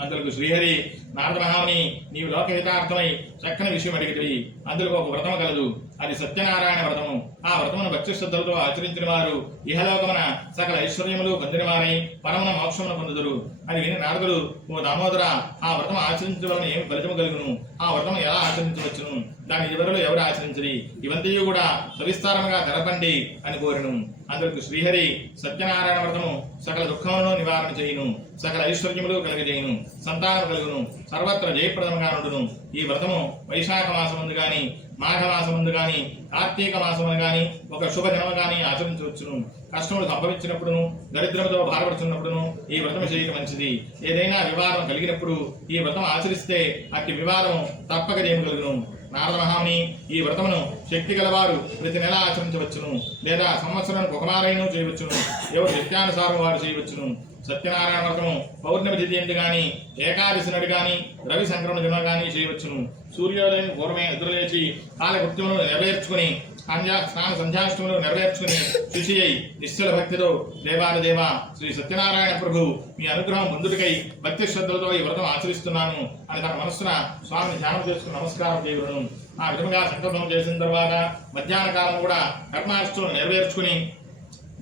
అందుకు శ్రీహరి నారద మహాముని నీవు లోకహితార్థమై చక్కని విషయం అడిగితివి. అందులో ఒక వ్రతము కలదు, అది సత్యనారాయణ వ్రతము. ఆ వ్రతమును భక్తి శ్రద్ధలతో ఆచరించిన వారు ఇహలోకమున సకల ఐశ్వర్యములు పొందిన వారై పరమున మోక్షమును పొందుదురు అని విని నారదుడు, ఓ దామోదర, ఆ వ్రతం ఆచరించడం వలన ఏమి ఫలితము కలుగును, ఆ వ్రతం ఎలా ఆచరించవచ్చును, దాని వివరాలు ఎవరు ఆచరించరి, ఇవంతయు కూడా సవిస్తారముగా తెలపండి అని కోరిను. అందుకు శ్రీహరి సత్యనారాయణ వ్రతము సకల దుఃఖములను నివారణ చేయును, సకల ఐశ్వర్యములు కలుగజేయును, సంతానం కలుగును, సర్వత్ర జయప్రదముగా నుండును. ఈ వ్రతము వైశాఖ మాసమందు గాని మాఘమాసమందు గాని కార్తీక మాసమును గాని ఒక శుభ దినము గాని ఆచరించవచ్చును. కష్టములు సంభవించినప్పుడును దరిద్రముతో బాధపడుతున్నప్పుడును ఈ వ్రతం చేయడం మంచిది. ఏదైనా వివాదం కలిగినప్పుడు ఈ వ్రతం ఆచరిస్తే అట్టి వివాదం తప్పక చేయగలుగును. నారద మహాముని ఈ వ్రతమును శక్తి గలవారు ప్రతి నెల ఆచరించవచ్చును, లేదా సంవత్సరానికి ఒకమారైనా చేయవచ్చును. ఎవరు నిత్యానుసారం వారు చేయవచ్చును. సత్యనారాయణ వ్రతము పౌర్ణమి తిథి ఎందు గాని ఏకాదశి నాడు గాని రవి సంక్రమణ దినం గాని చేయవచ్చును. సూర్యోదయం పూర్వమే నిద్రలేచి కాలకృత్యములను నెరవేర్చుకుని స్నాన సంధ్యాష్టములు నెరవేర్చుకుని శుచి అయి నిశ్చల భక్తితో దేవాలదేవ శ్రీ సత్యనారాయణ ప్రభు మీ అనుగ్రహం ముందుకై భక్తి శ్రద్ధలతో ఈ వ్రతం ఆచరిస్తున్నాను అని తన మనస్సున స్వామిని ధ్యానం చేసుకుని నమస్కారం చేయవలను. ఆ విధముగా సంకల్పం చేసిన తర్వాత మధ్యాహ్న కాలం కూడా కర్మాష్టములు నెరవేర్చుకుని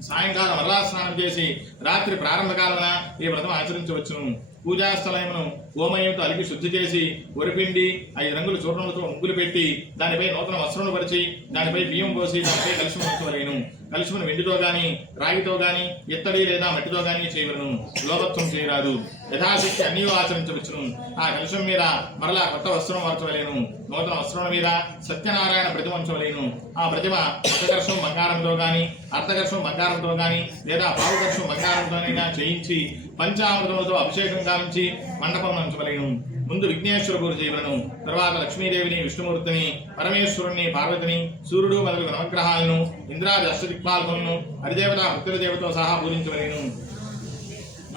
సాయంకాలం మరలా స్నానం చేసి రాత్రి ప్రారంభ కాలమున ఈ వ్రతం ఆచరించవచ్చును. పూజాస్థలమును గోమయంతో అలికి శుద్ధి చేసి వరిపిండి 5 రంగుల చూర్ణములతో ముగ్గులు పెట్టి దానిపై నూతన వస్త్రములు పరిచి దానిపై బియ్యం పోసి దానిపై కలుషము ఉంచవలేను. కలుషమును వెండితో గాని రాగితో గాని ఇత్తడి లేదా మట్టితో గాని చేయవలను. లోభత్వం చేయరాదు. యథాశక్తి అన్నీ ఆచరించవచ్చును. ఆ కలుషం మీద మరలా కొత్త వస్త్రం మార్చవలేను. నూతన వస్త్రం మీద సత్యనారాయణ ప్రతిమ ఉంచవలేను. ఆ ప్రతిమ అర్ధకర్షం బంగారంతో గాని అర్ధకర్షం బంగారంతో గాని లేదా పావుకర్షం బంగారంతోనైనా చేయించి పంచామృతములతో అభిషేకం గావించి మండపం ఉంచవలేను. ముందు విఘ్నేశ్వర పూజ చేయవలను. తర్వాత లక్ష్మీదేవిని, విష్ణుమూర్తిని, పరమేశ్వరుని, పార్వతిని, సూర్యుడు మొదలగు నవగ్రహాలను, ఇంద్రాది అష్టదిక్పాలకులను, అధిదేవత పితృదేవతతో సహా పూజించవలేను.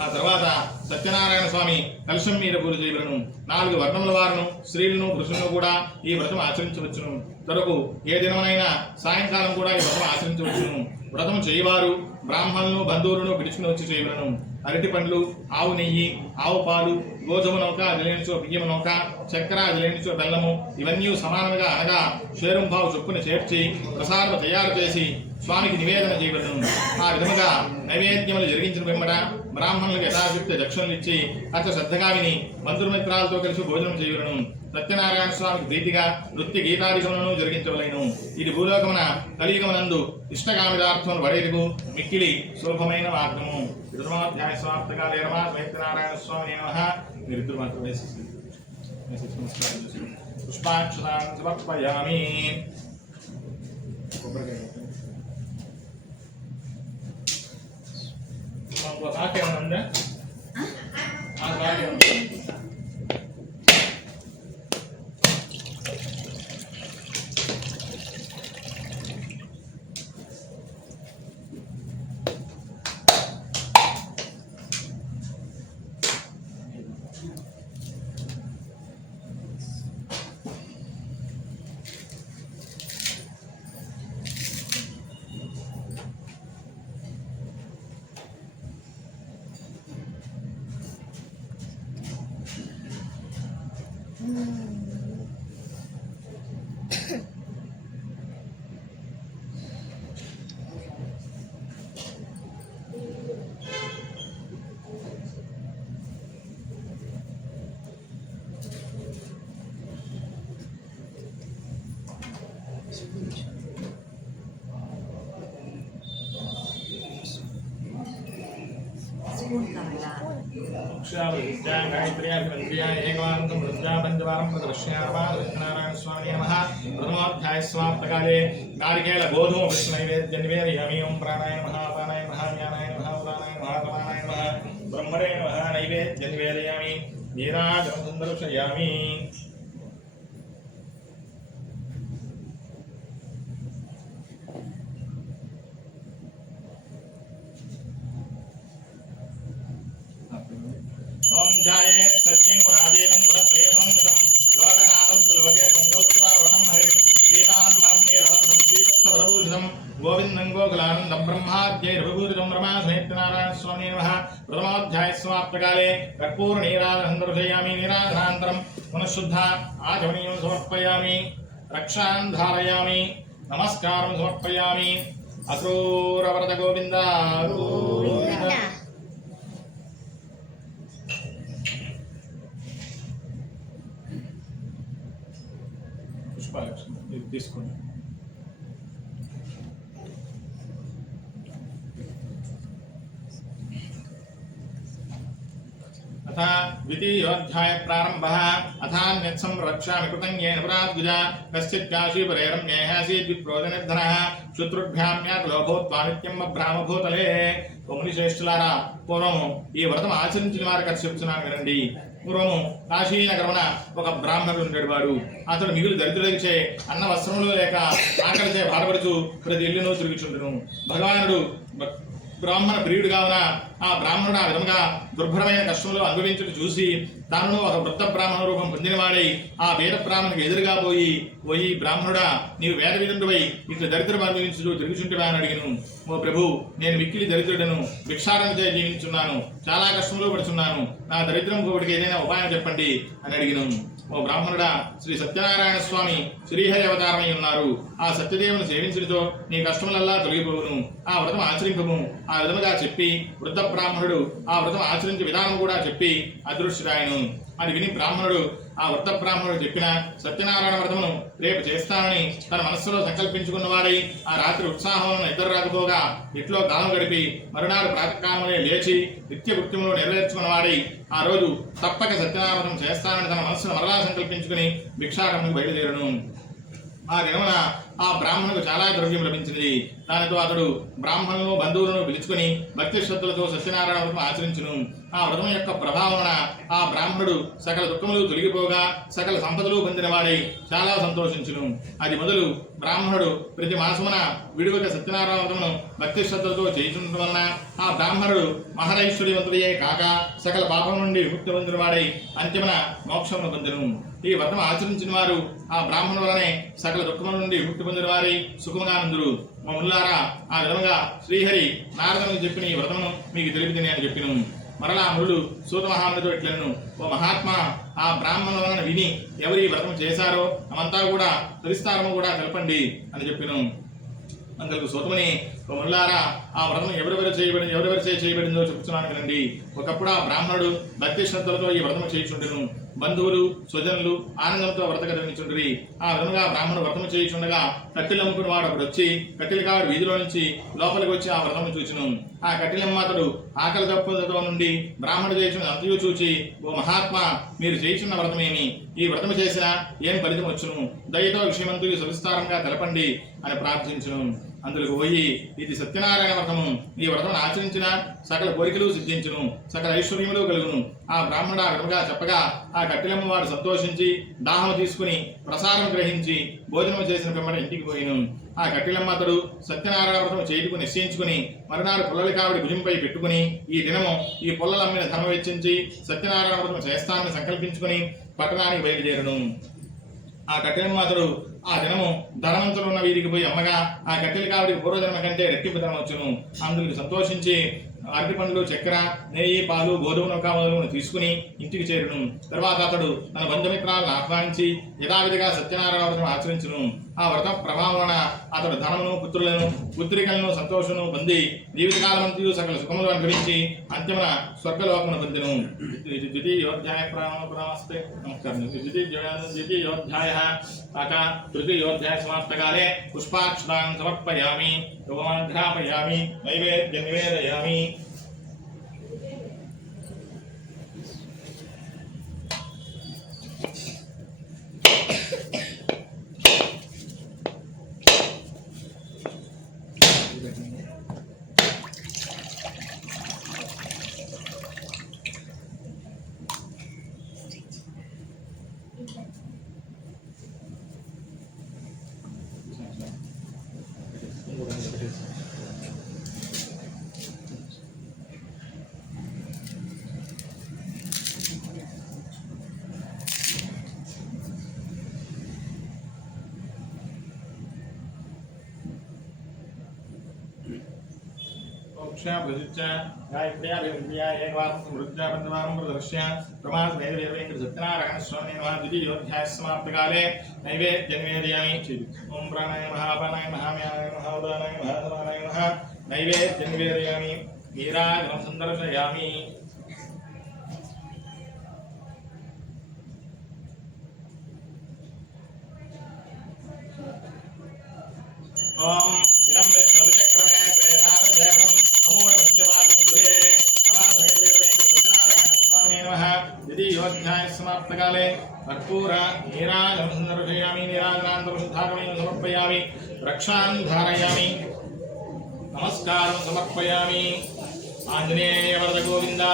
ఆ తర్వాత సత్యనారాయణ స్వామి కలశం మీద పూజ చేయవలను. 4 వర్ణముల వారును స్త్రీలను పురుషులను కూడా ఈ వ్రతం ఆచరించవచ్చును. తరకు ఏ దినమునైనా సాయంకాలం కూడా ఈ వ్రతం ఆచరించవచ్చును. వ్రతం చేయవారు బ్రాహ్మణులను బంధువులను పిలుచుకుని వచ్చి చేయవలను. అరటి పండ్లు, ఆవు నెయ్యి, ఆవు పాలు, గోధుమ నౌక అదిలేనిచో బియ్యం నౌక, చక్కెర అదిలేనిచో బెల్లము ఇవన్నీ సమానంగా అనగా షేరుంబావు చొప్పున చేర్చి ప్రసాదము తయారు చేసి స్వామికి నివేదన చేయవలను. ఆ విధముగా నైవేద్యములు జరిగించిన వెంబడ బ్రాహ్మణులకు యథాశక్తి దక్షిణలు ఇచ్చి అత శ్రద్ధగా విని బంధుమిత్రాలతో కలిసి భోజనం చేయవలను. సత్యనారాయణ స్వామికి ప్రీతిగా నృత్య గీతాదికములను జరిగించవలేను. ఇది భూలోకమున కలియుగమునందు ఇష్టకామిదార్థములు వడేరుకు మిక్కిలి సులభమైన మార్గము. 1వ సమాప్తకాలే సత్యనారాయణ స్వామి నమః. మీరు మాత్రం పుష్పాక్షరాన్ని సమర్పయామి. ఉందా प्रथमोध्यायस्वाप्तकाले नारिकेल गोधूम नैवेद्य निवेदयामि। ओं प्राणाय नमः, अपानाय नमः, ज्ञानाय नमः, उदानाय नमः, समानाय नमः, ब्रह्मणे नमः नैवेद्य निवेदयामि। नीराजनं दर्शयामि। ओम जाये सत्यं गुणादीनं गुणत्रयसमन्वितं लोकनाथं त्रिलोके संगौत्सवावरणं हरिं सीतां मान्येरवनं श्रीवत्सवरभूषितं गोविन्दं गोकुलानन्दं ब्रह्माद्यैर्विभूषितं रमासहितनारायणस्वामी नमः। प्रथमोऽध्यायस्वाप्तकाले कर्पूरनीराजनं दर्शयामि। नीराजनानन्तरं पुनःशुद्ध आचमनीयं समर्पयामि। रक्षां धारयामि। नमस्कारं समर्पयामि। अक्रूरवरद गोविन्द गोविन्द। తీసుకోండి। अथ द्वितीयोऽध्याय प्रारम्भः। अथान्यत्सं रक्षामि कृतं येन पुराद्विजा कश्चित् काशीपुरे रम्येहासीत् विप्रोजनिर्धनः शत्रुभ्यां यातलोभूत्वा नित्यं ब्राह्मभूतले। మునిశ్రేష్ఠులారా, పూర్వము ఈ వ్రతం ఆచరించిన వారి కథ చెప్తున్నాను వినండి। పూర్వము కాశీనగరమున ఒక బ్రాహ్మణుడు ఉండేవాడు. అతడు మిగులు దరిద్రుడిచే అన్న వస్త్రములు లేక ఆకలిచే బాధపడుతూ ప్రతి ఇల్లును తిరుగుచుండును। భగవానుడు బ్రాహ్మణ ప్రియుడుగా ఉన్న ఆ బ్రాహ్మణుడు ఆ విధంగా దుర్భరమైన కష్టంలో అనుభవించుట చూసి తాను ఒక వృద్ధ బ్రాహ్మణ రూపం పొందినవాడై ఆ వేద బ్రాహ్మణునికి ఎదురుగా పోయి బ్రాహ్మణుడా, నీవు వేద విధుడువై ఇట్లా దరిద్రం అనుభవించుతూ తిరుగుచుంటువా అని అడిగిను। ఓ ప్రభు, నేను మిక్కిలి దరిద్రుడను, భిక్షాటనచే జీవించున్నాను, చాలా కష్టంలో పడుచున్నాను, నా దరిద్రం కోటికి ఏదైనా ఉపాయం చెప్పండి అని అడిగిను। ఓ బ్రాహ్మణుడా, శ్రీ సత్యనారాయణ స్వామి శ్రీహరి అవతారమై ఉన్నారు. ఆ సత్యదేవుని సేవించుడితో నీ కష్టములల్లా తొలగిపోవును. ఆ వ్రతం ఆచరింపము. ఆ విధముగా చెప్పి వృద్ధ బ్రాహ్మణుడు ఆ వ్రతం ఆచరించే విధానం కూడా చెప్పి అదృష్టుడాయను అని విని బ్రాహ్మణుడు ఆ వృద్ధ బ్రాహ్మణుడు చెప్పిన సత్యనారాయణ వ్రతమును రేపు చేస్తానని తన మనస్సులో సంకల్పించుకున్నవాడై ఆ రాత్రి ఉత్సాహంలో నిద్ర రాకపోగా ఇంట్లో కాలం గడిపి మరునాడు ప్రాతకాలమునే లేచి నిత్య కృత్యములు నెరవేర్చుకున్నవాడై ఆ రోజు తప్పక సత్యనారాయణ వ్రతం చేస్తానని తన మనస్సును మరలా సంకల్పించుకుని భిక్షాటనకు బయలుదేరను। ఆ దినమున ఆ బ్రాహ్మణుకు చాలా ద్రవ్యం లభించింది. దానితో అతడు బ్రాహ్మణులను బంధువులను పిలుచుకుని భక్తి శ్రద్ధలతో సత్యనారాయణ వ్రతం ఆచరించును। ఆ వ్రతం యొక్క ప్రభావమున ఆ బ్రాహ్మణుడు సకల దుఃఖములు తొలగిపోగా సకల సంపదలు పొందినవాడై చాలా సంతోషించును। అది మొదలు బ్రాహ్మణుడు ప్రతి మాసమున విడువక సత్యనారాయణ వ్రతమును భక్తి శ్రద్ధలతో చేయించడం వలన ఆ బ్రాహ్మణుడు మహరైశ్వర్యవంతుడయ్యే కాక సకల పాపం నుండి విముక్తి పొందినవాడై అంత్యమున మోక్షమును పొందెను। ఈ వ్రతం ఆచరించిన వారు ఆ బ్రాహ్మణుల వలనే సకల దుఃఖముల నుండి విముక్తి పొందిన వారి సుఖముగా నందురు। మా ముల్లారా, ఆ విధముగా శ్రీహరి నారదునికి చెప్పిన ఈ వ్రతమును మీకు తెలిపితేనే అని చెప్పిను। మరలా మురుడు సూత మహామునితో ఇట్లను, ఓ మహాత్మా, ఆ బ్రాహ్మణుల వలన విని ఎవరు ఈ వ్రతం చేశారో అమంతా కూడా సవిస్తారము కూడా తెలపండి అని చెప్పిను। అందుకు సూతముని, ఓ ముల్లారా, ఆ వ్రతం ఎవరెవరిచే చేయబడిందో చెప్తున్నాను వినండి। ఒకప్పుడు ఆ బ్రాహ్మణుడు భక్తి శ్రద్ధలతో ఈ వ్రతము చేయుచుండెను। బంధువులు స్వజనులు ఆనందంతో వ్రతకరించుండ్రి। ఆ విధముగా బ్రాహ్మణుడు వ్రతము చేయుచుండగా కట్టెలమ్ముకుని వాడు అప్పుడు వచ్చి కట్టెలికాడు వీధిలో నుంచి లోపలికి వచ్చి ఆ వ్రతము చూచును। ఆ కట్టెలమ్మాతడు ఆకలి తప్పులతో నుండి బ్రాహ్మణుడు చేయుచున్న అంతయు చూచి, ఓ మహాత్మా, మీరు చేయుచున్న వ్రతమేమి? ఈ వ్రతము చేసినా ఏం ఫలితం వచ్చును? దయతో విషయమంతులు సవిస్తారంగా తెలపండి అని ప్రార్థించును। అందుకు పోయి, ఇది సత్యనారాయణ వ్రతము, ఈ వ్రతం ఆచరించిన సకల కోరికలు సిద్ధించును, సకల ఐశ్వర్యములు కలుగును। ఆ బ్రాహ్మణుడు ఆ విధముగా చెప్పగా ఆ కట్టెలమ్మ వాడు సంతోషించి దాహము తీసుకుని ప్రసాదం గ్రహించి భోజనం చేసిన పిమ్మట ఇంటికి పోయిను। ఆ కట్టెలమ్మ అతడు సత్యనారాయణ వ్రతం చేయుటకు నిశ్చయించుకుని మరునాడు పుల్లలి కావిడి భుజంపై పెట్టుకుని ఈ దినము ఈ పుల్లలమ్మిన ధనం వెచ్చించి సత్యనారాయణ వ్రతం చేస్తానని సంకల్పించుకుని పట్టణానికి బయలుదేరను। ఆ కట్టెలమ్మ అతడు ఆ దినము ధనవంతులు ఉన్న వీధికి పోయి అమ్మగా ఆ కట్టెలి కావిడికి పూర్వజన్మ కంటే రెట్టింపు ధనం వచ్చును। అందుకు సంతోషించి అరటి పండ్లు, చక్కెర, నెయ్యి, పాలు, గోధుమ నౌకా మొదలును తీసుకుని ఇంటికి చేరును। తర్వాత అతడు తన బంధుమిత్రాలను ఆహ్వానించి యథావిధిగా సత్యనారాయణ వ్రతం ఆచరించును। ఆ వ్రతం ప్రభావమున అతడు ధనమును, పుత్రులను, పుత్రికలను సంతోషమును పొంది జీవితకాలమంతయు సకల సుఖములు అనుభవించి అంత్యమున స్వర్గలోకమును పొందెను। ద్వితీయోధ్యాయ ప్రారంభస్తే నమస్కారం। ద్వితీయోధ్యాయ తృతీయోధ్యాయ సమాప్తకాలే పుష్పాక్షరాన్ సమర్పయామి, ధ్యాపయామి, నైవేద్యం నివేదయామి। मोक्षा प्रसिद्ध गायत्र्या विद्या एकवारं समृद्ध्या बन्धवारं प्रदर्श्य प्रमादमेवेवेन्द्र सत्यनारायण स्वामी नमः द्वितीयोऽध्याय समाप्तकाले नैवेद्यं निवेदयामि ओम प्राणाय महापानाय महाम्याय महाउदानाय महासमानाय नमः नैवेद्यं निवेदयामि नीराजनं संदर्शयामि ओम इदं विष्णुचक्रमे प्रेतावशेषम् अमूढमस्य पादं द्वे नमामहेर्वेवेन्द्र सत्यनारायण स्वामिने नमः द्वितीयोऽध्याय समाप्तकाले कर्पूर नीराजनं संदर्शयामि नीराजनान्तरं शुद्धागमेन समर्पयामि रक्षां धारयामि नमस्कारं समर्पयामि आञ्जनेय वरद गोविन्द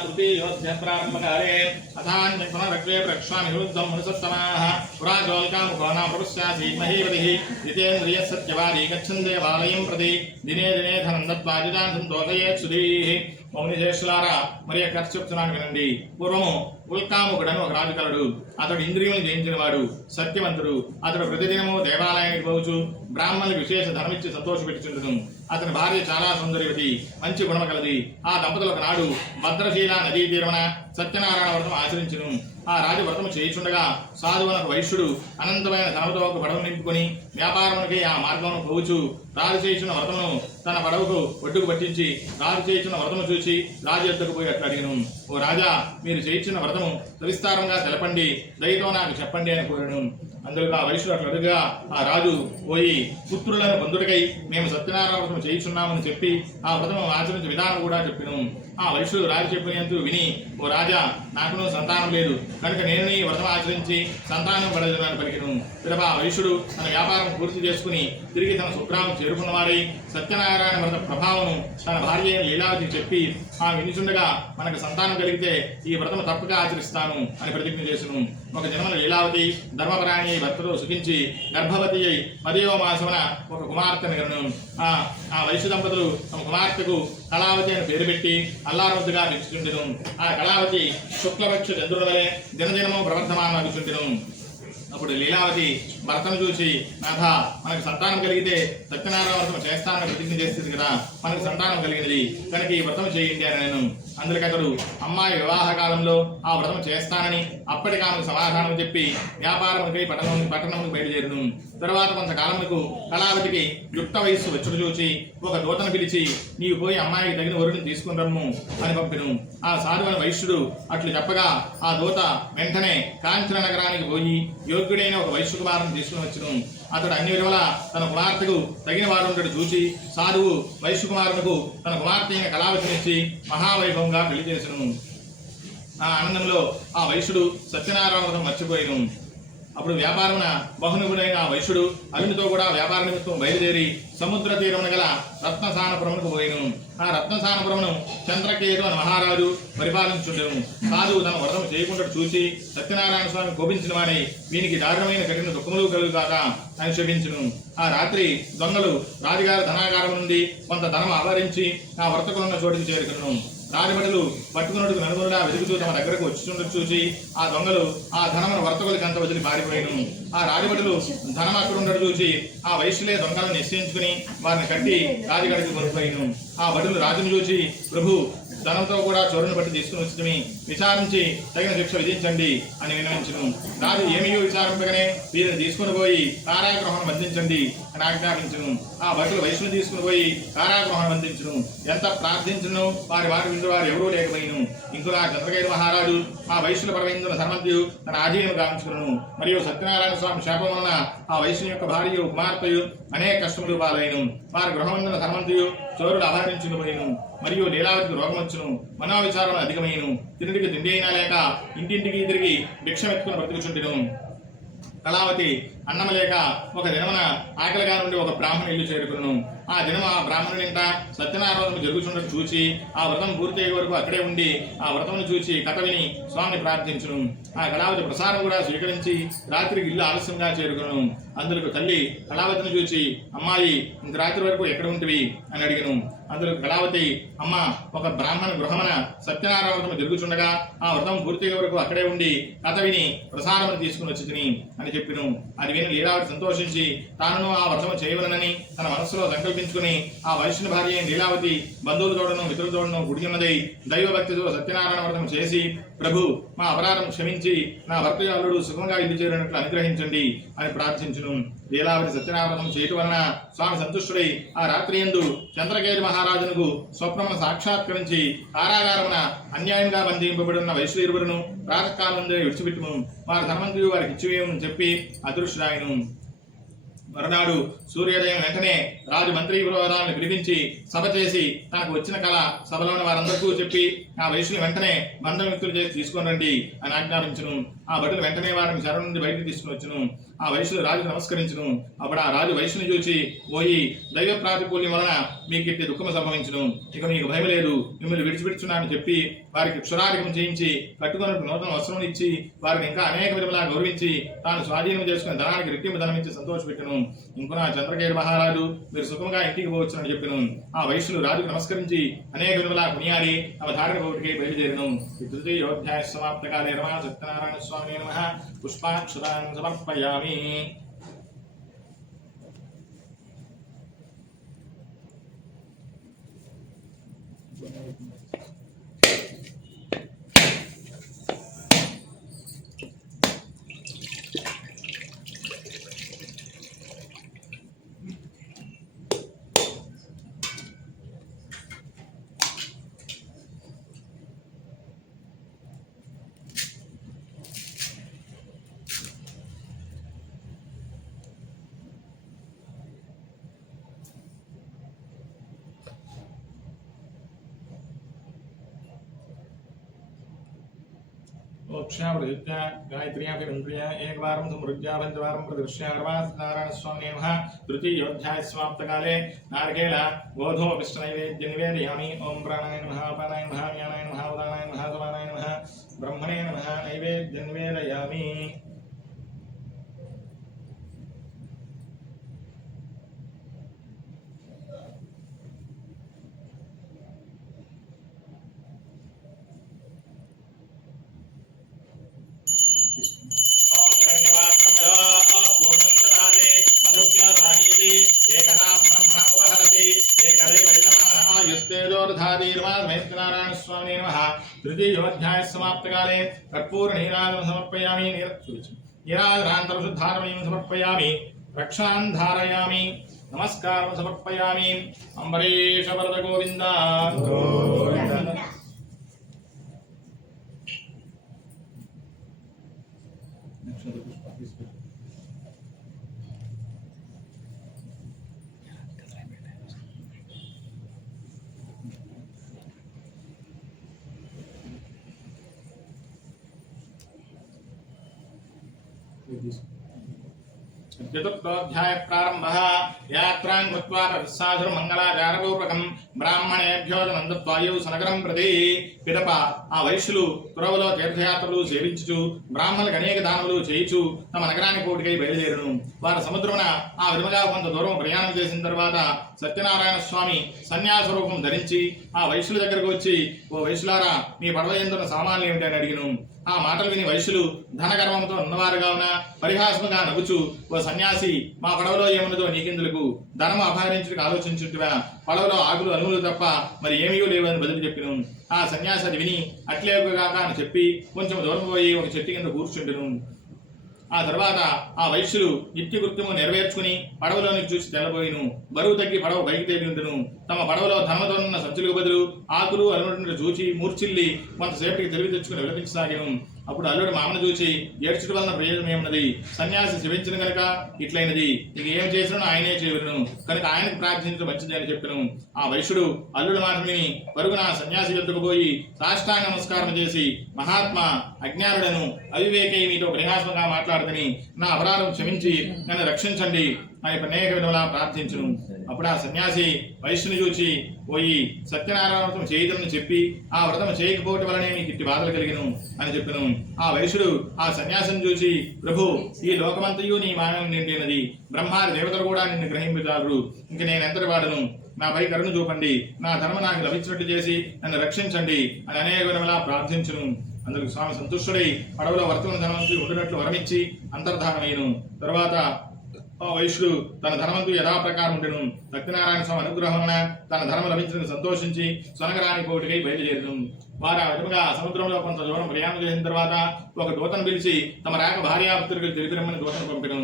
तृतीयोऽध्यायप्रारम्भकाले अथान्यपुनरग्रे प्रक्ष्वामि विरुद्धं मनुसत्तमाः पुराजोल्कामुखोना प्रपश्यासि महीपतिः जितेन्द्रियः सत्यवादी गच्छन् देवालयं प्रति दिने दिने धनं दत्त्वा जितान् सन्तोषयेत् सुधीः మౌనిశేషులారా మరి యొక్క చెప్తున్నాను వినండి. పూర్వము ఉల్కాముకుడను ఒక రాజు కలడు. అతడు ఇంద్రియులను జయించినవాడు, సత్యవంతుడు. అతడు ప్రతిదినము దేవాలయానికి పోవచ్చు బ్రాహ్మణులకు విశేష ధనమిచ్చి సంతోషపెట్టుచుండును. అతని భార్య చాలా సౌందర్యవతి, మంచి గుణమ కలది. ఆ దంపతులకు నాడు భద్రశీల నదీ తీరమున సత్యనారాయణ వ్రతం ఆచరించును. ఆ రాజు వ్రతము చేయుచుండగా సాధువునకు వైశ్యుడు అనంతమైన ధనముతో ఒక పడవ నింపుకొని వ్యాపారమునికి ఆ మార్గమును పోవచ్చు. రాజు చేయుచున్న వ్రతమును తన పడవకు ఒడ్డుకు పట్టించి రాజు చేయుచున్న వ్రతము చూసి రాజు యొద్దకు పోయి అట్లా అడిగను. ఓ రాజా, మీరు చేయుచున్న వ్రతము సవిస్తారంగా తెలపండి, దయతో నాకు చెప్పండి అని కోరను. అందులో ఆ వైశ్యుడు అట్లా అడుగుగా ఆ రాజు పోయి పుత్రులను పొందుటకై మేము సత్యనారాయణ వ్రతం చేయుచున్నామని చెప్పి ఆ వ్రతము ఆచరించే విధానం కూడా చెప్పిను. ఆ వైశ్యుడు రాజు చెప్పినందుకు విని, ఓ రాజా, నాకును సంతానం లేదు కనుక నేను ఈ వ్రతం ఆచరించి సంతానం పడదని పలికిను. పిదప ఆ వైశ్యుడు తన వ్యాపారం పూర్తి చేసుకుని తిరిగి తన స్వగ్రామం చేరుకున్నవాడై సత్యనారాయణ వ్రత ప్రభావం తన భార్య లీలావతికి చెప్పి ఆ వినిచుండగా మనకు సంతానం కలిగితే ఈ వ్రతం తప్పక ఆచరిస్తాను అని ప్రతిజ్ఞ చేసును. ఒక జన్మల లీలావతి ధర్మపరాయణ భర్తతో సుఖించి గర్భవతి అయి 10వ మాసమున ఒక కుమార్తెను కనును. ఆ వైశ్య దంపతులు తమ కుమార్తెకు కళావతి అని పేరు పెట్టి అల్లారవద్దుగా నిలుచుచుండెను. ఆ కళావతి శుక్లపక్ష చంద్రుల వలె దినదినము ప్రవర్ధమానగుచుండెను. అప్పుడు లీలావతి భర్తను చూసి, నాథ, మనకు సంతానం కలిగితే సత్యనారాయణ వ్రతం చేస్తానని ప్రతిజ్ఞ చేస్తుంది కదా, మనకు సంతానం కలిగినది కనుక ఈ వ్రతం చేయండి అని నేను. అందులోకి అతడు అమ్మాయి వివాహ కాలంలో ఆ వ్రతం చేస్తానని అప్పటికి ఆమెకు సమాధానం చెప్పి వ్యాపారముకై పట్టణముకు బయలుదేరును. తరువాత కొంతకాలముకు కళావతికి యుక్త వయస్సు వచ్చుడు చూసి ఒక దూతను పిలిచి, నీవు పోయి అమ్మాయికి తగిన వరుడిని తీసుకుని రమ్ము అని పంపిను. ఆ సాధువైన వైశ్యుడు అట్లు చెప్పగా ఆ దూత వెంటనే కాంచన నగరానికి పోయి యోగ్యుడైన ఒక వైశ్య కుమారుని తీసుకుని వచ్చును. అతడు అన్ని విధముల తన కుమార్తెకు తగిన వాడుండడు చూసి సాధువు వైశ్య కుమారునకు తన కుమార్తె అయిన కళావతినిచ్చి మహావైభవంగా పెళ్లి చేసును. ఆ ఆనందంలో ఆ వైశ్యుడు సత్యనారాయణ వ్రతం మర్చిపోయిను. అప్పుడు వ్యాపారమున బహునిపుడైన ఆ వైశ్యుడు అరునితో కూడా వ్యాపార నిమిత్తం బయలుదేరి సముద్ర తీరమున గల రత్నసానపురమునకు పోయిను. ఆ రత్నసానపురమును చంద్రకేతు అని మహారాజు పరిపాలించుండెను. సాధువు తన వ్రతం చేయకుండా చూసి సత్యనారాయణ స్వామి కోపించిన వాడై వీనికి దారుణమైన కఠిన దుఃఖములు కలుగుగాక అని శపించును. ఆ రాత్రి దొంగలు రాజుగారి ధనాగారం నుండి కొంత ధనం అపహరించి ఆ వర్తకులున్న చోటుకు చేరుకును. రాజభటులు పట్టుకున్నట్టు నలుగురులా వెతుకుతూ తమ దగ్గరకు వచ్చి చూసి ఆ దొంగలు ఆ ధనమును వర్తకులకి అంత వదిలి పారిపోయిను. ఆ రాజభటులు ధనం అక్కడ ఉండడు చూసి ఆ వైశ్యులే దొంగలను నిశ్చయించుకుని వారిని కట్టి రాజుగారికి కొనుక్కోయిను. ఆ భటులు రాజును చూసి, ప్రభు, ధనంతో కూడా చోరును బట్టి తీసుకుని వచ్చి విచారించి తగిన శిక్ష విధించండి అని విన్నవించును. రాజు ఏమీయో విచారింపగానే వీరిని తీసుకుని పోయి కారాగృహం బంధించండి అని ఆజ్ఞాపించును. ఆ భటులు వైశ్యులు తీసుకుని పోయి కారాగృహం బంధించును. ఎంత ప్రార్థించును వారి విందు వారు ఎవరూ లేకపోయిను. ఇంకులా చంద్రకేతు మహారాజు ఆ వైశ్యుల పరమైందున ధర్మంతియు తన ఆధీనం గావించుకును. మరియు సత్యనారాయణ స్వామి శాపం వలన ఆ వైశ్యుని యొక్క భార్య కుమార్తెయు అనేక కష్టములు పాలైను. వారి గృహమందున ధర్మంతియు చోరుడు అపహరించుకుని పోయిను. మరియు లీలావతికి రోగం వచ్చును. మనోవిచారణ అధికమైను. తిండికి తిండి అయినా లేక ఇంటింటికి తిరిగి భిక్ష ఎత్తుకుని బ్రతుకుచుండెను. కళావతి అన్నం లేక ఒక దినమున ఆకలిగా నుండి ఒక బ్రాహ్మణ ఇల్లు చేరుకును. ఆ దినం ఆ బ్రాహ్మణుని ఇంట సత్యనారాయణ జరుగుచుండటం చూసి ఆ వ్రతం పూర్తయ్యే వరకు అక్కడే ఉండి ఆ వ్రతమును చూసి కథ విని స్వామిని ప్రార్థించును. ఆ కళావతి ప్రసాదం కూడా స్వీకరించి రాత్రికి ఇల్లు ఆలస్యంగా చేరుకును. అందులకు తల్లి కళావతిని చూసి, అమ్మాయి ఇంత రాత్రి వరకు ఎక్కడ ఉంటివి అని అడిగను. అందులో కళావతి అమ్మ ఒక బ్రాహ్మణ గృహమున సత్యనారాయణ వ్రతం జరుగుచుండగా ఆ వ్రతం పూర్తి వరకు అక్కడే ఉండి కథ విని ప్రసాదమును తీసుకుని వచ్చి అని చెప్పిను. అది విని లీలావతి సంతోషించి తాను ఆ వ్రతము చేయవలనని తన మనస్సులో సంకల్పించుకుని ఆ వైష్ణవ భార్య అయిన లీలావతి బంధువుల తోడను మిత్రుల తోడను గుడికిన్నదై దైవభక్తితో సత్యనారాయణ వ్రతం చేసి, ప్రభు మా అపరాధం క్షమించి నా భర్త అల్లుడు సుఖంగా ఇల్లు చేరినట్లు అనుగ్రహించండి అని ప్రార్థించును. లీలావతి సత్యనారాయణం చేయటం వలన స్వామి సంతుష్టుడై ఆ రాత్రి యందు చంద్రకేతు మహారాజునకు స్వప్నమును సాక్షాత్కరించి కారాగారమున అన్యాయంగా బంధింపబడి ఉన్న వైశ్వరులను ప్రాతకాలం విడిచిపెట్టుము, వారి ధర్మంతులు వారికి ఇచ్చివేయమని చెప్పి అదృష్టుడాయను. మరునాడు సూర్యోదయం వెంటనే రాజు మంత్రి పురోహితులను పిలిపించి సభ చేసి తనకు వచ్చిన కళ సభలోని వారందరికీ చెప్పి ఆ వైశ్యులు వెంటనే బంధమిత్రులు చేసి తీసుకొని రండి అని ఆజ్ఞాపించును. ఆ భటులు వెంటనే వారిని చెర నుండి బయటికి తీసుకుని వచ్చును. ఆ వైశ్యులు రాజుకు నమస్కరించును. అప్పుడు ఆ రాజు వైశ్యుని చూచి, ఓయి దైవ ప్రాతికూల్యం వలన మీకు ఇట్టి దుఃఖము సంభవించును, ఇక మీకు భయం లేదు, మిమ్మల్ని విడిచిపెట్టుచున్నా అని చెప్పి వారికి క్షురాధికం చేయించి కట్టుకున్నట్టు నూతన వస్త్రం ఇచ్చి వారిని ఇంకా అనేక విధములా గౌరవించి తాను స్వాధీనం చేసుకుని ధనానికి రెట్టింపు ధనం ఇచ్చి సంతోషపెట్టును. ఇంకొన చంద్రకేతు మహారాజు మీరు సుఖంగా ఇంటికి పోవచ్చునని చెప్పిను. ఆ వైశ్యులు రాజుకు నమస్కరించి అనేక విధములా కొనియాడి తమ ధారణ పోటీకి బయలుదేరిను. తృతీయోధ్యాయ సమాప్తకాలే రమా సత్యనారాయణ స్వామి నమః. పుష్పాక్షరాన్ సమర్పయామి. ओक्षावृत्या गायत्र्याभिमन्त्र्या एकवारं समृद्ध्या पञ्चवारं प्रदर्श्य नारायणस्वामिने नमः। तृतीयोऽध्याय समाप्तकाले नारकेल गोधूमपिष्टनैवेद्यं निवेदयामि। ओं प्राणाय नमः, अपानाय नमः, ज्ञानाय नमः, उदानाय नमः, समानाय नमः, ब्रह्मणे नमः। नैवेद्यं निवेदयामि। नारायण स्वामी नमः। तृतीयोऽध्याय समाप्तकाले कर्पूर नीराजनं समर्पयामि। नीराजनानन्तरं शुद्धारमणीं समर्पयामि। रक्षां धारयामि। नमस्कारं समर्पयामि। अम्बरीश वरद गोविन्द गोविन्द। चतुर्थोऽध्याय प्रारम्भः। यात्रां कृत्वा तत्साधुर मंगलाचारपूर्वकं ब्राह्मणेभ्यो నందత్వాయు సనగరం ప్రతి పిదప ఆ వైశ్యులు తురవలో తీర్థయాత్రలు సేవించుచు బ్రాహ్మణులకు అనేక దానములు చేయుచు తమ నగరానికి కోటికై బయలుదేరును. వారు సముద్రమున ఆ విధముగా కొంత దూరం ప్రయాణం చేసిన తర్వాత సత్యనారాయణ స్వామి సన్యాస రూపం ధరించి ఆ వైశ్యుల దగ్గరకు వచ్చి, ఓ వైశ్యులారా, మీ పడవ యందున్న సామాన్లు ఏమిటి అని అడిగిను. ఆ మాటలు విని వైశ్యులు ధనగర్వంతో ఉన్నవారుగా ఉన్న పరిహాసముగా నవ్వుచు, ఓ సన్యాసి, మా పడవలో ఏమున్నదో నీకెందులకు? ధనము అపహరించుటకు ఆలోచించుంటివా? పడవలో ఆకులు అనువులు తప్ప మరి ఏమీ లేవని బదులు చెప్పిను. ఆ సన్యాసి అది విని అట్లేగాక అని చెప్పి కొంచెం దూరం పోయి ఒక చెట్టు కింద కూర్చుంటును. ఆ తర్వాత ఆ వైశ్యులు నిత్యకృత్యము నెరవేర్చుకుని పడవలోనికి చూసి తెల్లబోయిను. బరువు తగ్గి పడవ పైకి తేలి ఉండును. తమ పడవలో ధనముతో ఉన్న సంచులకు బదులు ఆకులు అల్లుడు చూచి మూర్చిల్లి కొంతసేపటికి తెలివి తెచ్చుకుని విలపించసాగాను. అప్పుడు అల్లుడు మామను చూచి, ఏడ్చుట వలన ప్రయోజనం ఏమున్నది? సన్యాసి శివించిన కనుక ఇట్లయినది, ఇక ఏం చేసినా ఆయనే చేయను కనుక ఆయనకు ప్రార్థించడం మంచిది అని చెప్పిను. ఆ వైశ్యుడు అల్లుడు మాట విని పరుగున సన్యాసి వద్దకు పోయి సాష్టాంగ నమస్కారం చేసి, మహాత్మా, అజ్ఞానుడను అవివేకై మీతో పరిహాసంగా మాట్లాడుతని నా అపరాధం క్షమించి నన్ను రక్షించండి. అని అనేక విధములా ప్రార్థించును. అప్పుడు ఆ సన్యాసి వైశ్యుని చూచి పోయి సత్యనారాయణ వ్రతం చేయదని చెప్పి ఆ వ్రతం చేయకపోవటం వలనే నీకు ఇట్టి బాధలు కలిగిను అని చెప్పిను. ఆ వైశ్యుడు ఆ సన్యాసిని చూసి ప్రభు ఈ లోకమంతయు నీ మానవం నిండినది, బ్రహ్మాది దేవతలు కూడా నిన్ను గ్రహింపజాలరు, ఇంక నేను ఎంతటి వాడను, నాపై కరుణ చూపండి, నా ధర్మ నాకు లభించినట్టు చేసి నన్ను రక్షించండి అని అనేక విధములా ప్రార్థించును. అందుకు స్వామి సంతుష్టుడై పడవలో వర్తమును ధనవంతు ఉండినట్లు వరమిచ్చి అంతర్ధానమైను. తరువాత ఆ వైశ్యుడు తన ధర్మంతు యథాప్రకారం ఉండెను. సత్యనారాయణ స్వామి అనుగ్రహమున తన ధర్మం లభించడానికి సంతోషించి సొనగరాని పోటీకై బయలుదేరను. వారు ఆ విధముగా సముద్రంలో కొంత దూరం ప్రయాణం చేసిన తర్వాత ఒక దూతను పిలిచి తమ రాక భార్యాపుత్రులకు తెలిపిరమ్మని దూతను పంపిను.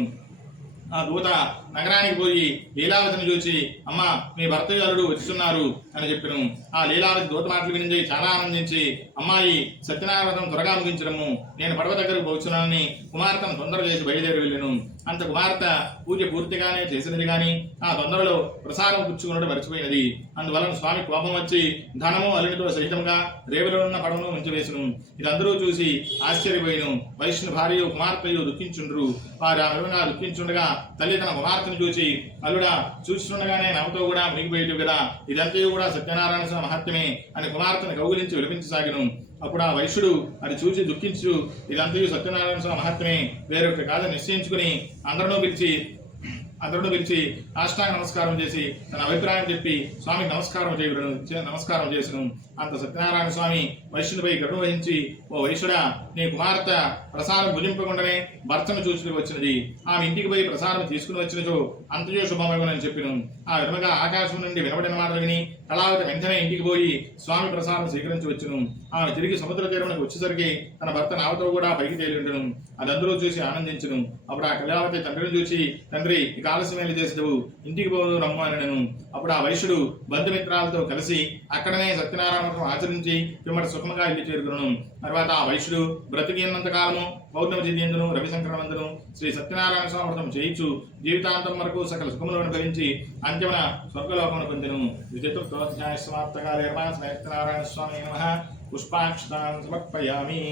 ఆ దూత నగరానికి పోయి లీలావతిని చూచి అమ్మ మీ భర్త గారుడు వచ్చుతున్నారు అని చెప్పిను. ఆ లీలావతి దూత మాటలు విని చాలా ఆనందించి అమ్మాయి సత్యనారాయణ త్వరగా ముగించడము, నేను పడవ దగ్గరకు పోచున్నానని కుమార్తెను తొందర చేసి బయలుదేరి వెళ్ళను. అంత కుమార్తె పూజ పూర్తిగానే చేసినది గాని ఆ తొందరలో ప్రసాదం పుచ్చుకున్నట్టు మర్చిపోయినది. అందువలన స్వామి కోపం వచ్చి ధనము అల్లునితో సహితంగా రేవులో ఉన్న పడవను ఉంచివేసును. ఇదందరూ చూసి ఆశ్చర్యపోయిను. వైష్ణు భార్య కుమార్తెయు దుఃఖించుండ్రు. వారు ఆ విధంగా దుఃఖించుండగా తల్లి తన కుమార్తెను చూసి అల్లుడా చూస్తుండగానే నవ్వుతో కూడా మునిగిపోయేటు కదా, ఇదంతా కూడా సత్యనారాయణ స్వామి మహత్యమే అని కుమార్తెను కౌగిలించి విలిపించసాగిను. అప్పుడు ఆ వైశ్యుడు అది చూసి దుఃఖించు ఇదంతా సత్యనారాయణ స్వామి మహత్యమే వేరొకటి కాదని నిశ్చయించుకుని అందరినూ పిలిచి అష్టాంగ నమస్కారం చేసి తన అభిప్రాయం చెప్పి స్వామికి నమస్కారం చేసిను. అంత సత్యనారాయణ స్వామి వైశ్యునిపై గడువు వహించి ఓ వైశ్యుడా నీ కుమార్తె ప్రసాదం భుజింపకుండానే భర్తను చూసుకుని వచ్చినది, ఆమె ఇంటికి పోయి ప్రసాదం తీసుకుని వచ్చినచో అంతయో శుభమని చెప్పిను. ఆ విధంగా ఆకాశం నుండి వినబడిన మాటలు విని కళావతి వెంటనే ఇంటికి పోయి స్వామి ప్రసాదం స్వీకరించి వచ్చును. ఆమె తిరిగి సముద్ర తీరంలోకి వచ్చేసరికి తన భర్త నావతో కూడా పైకి తేలి ఉండను. అది అందరూ చూసి ఆనందించును. అప్పుడు ఆ కళావతి తండ్రిని చూసి తండ్రి ఇక ఆలస్యమేలు చేసేవు, ఇంటికి పోదు రమ్ము అనను. అప్పుడు ఆ వైశ్యుడు బంధుమిత్రాలతో కలిసి అక్కడనే సత్యనారాయణ వ్రతం ఆచరించి పిమ్మట సుఖముగా ఇల్లు చేరుకును. తర్వాత ఆ వైశ్యుడు బ్రతికినంత కాలము పౌర్ణమి తిథి యందును రవి సంక్రమందును శ్రీ సత్యనారాయణ స్వామి వ్రతం చేయించు జీవితాంతం వరకు సకల సుఖములను భరించి అంత్యమున స్వర్గలోకమును పొందెను. చతుర్థోధ్యాయ సమాప్తకాలే సత్యనారాయణ స్వామి నమః. పుష్పాక్షతాన్ సమర్పయామి.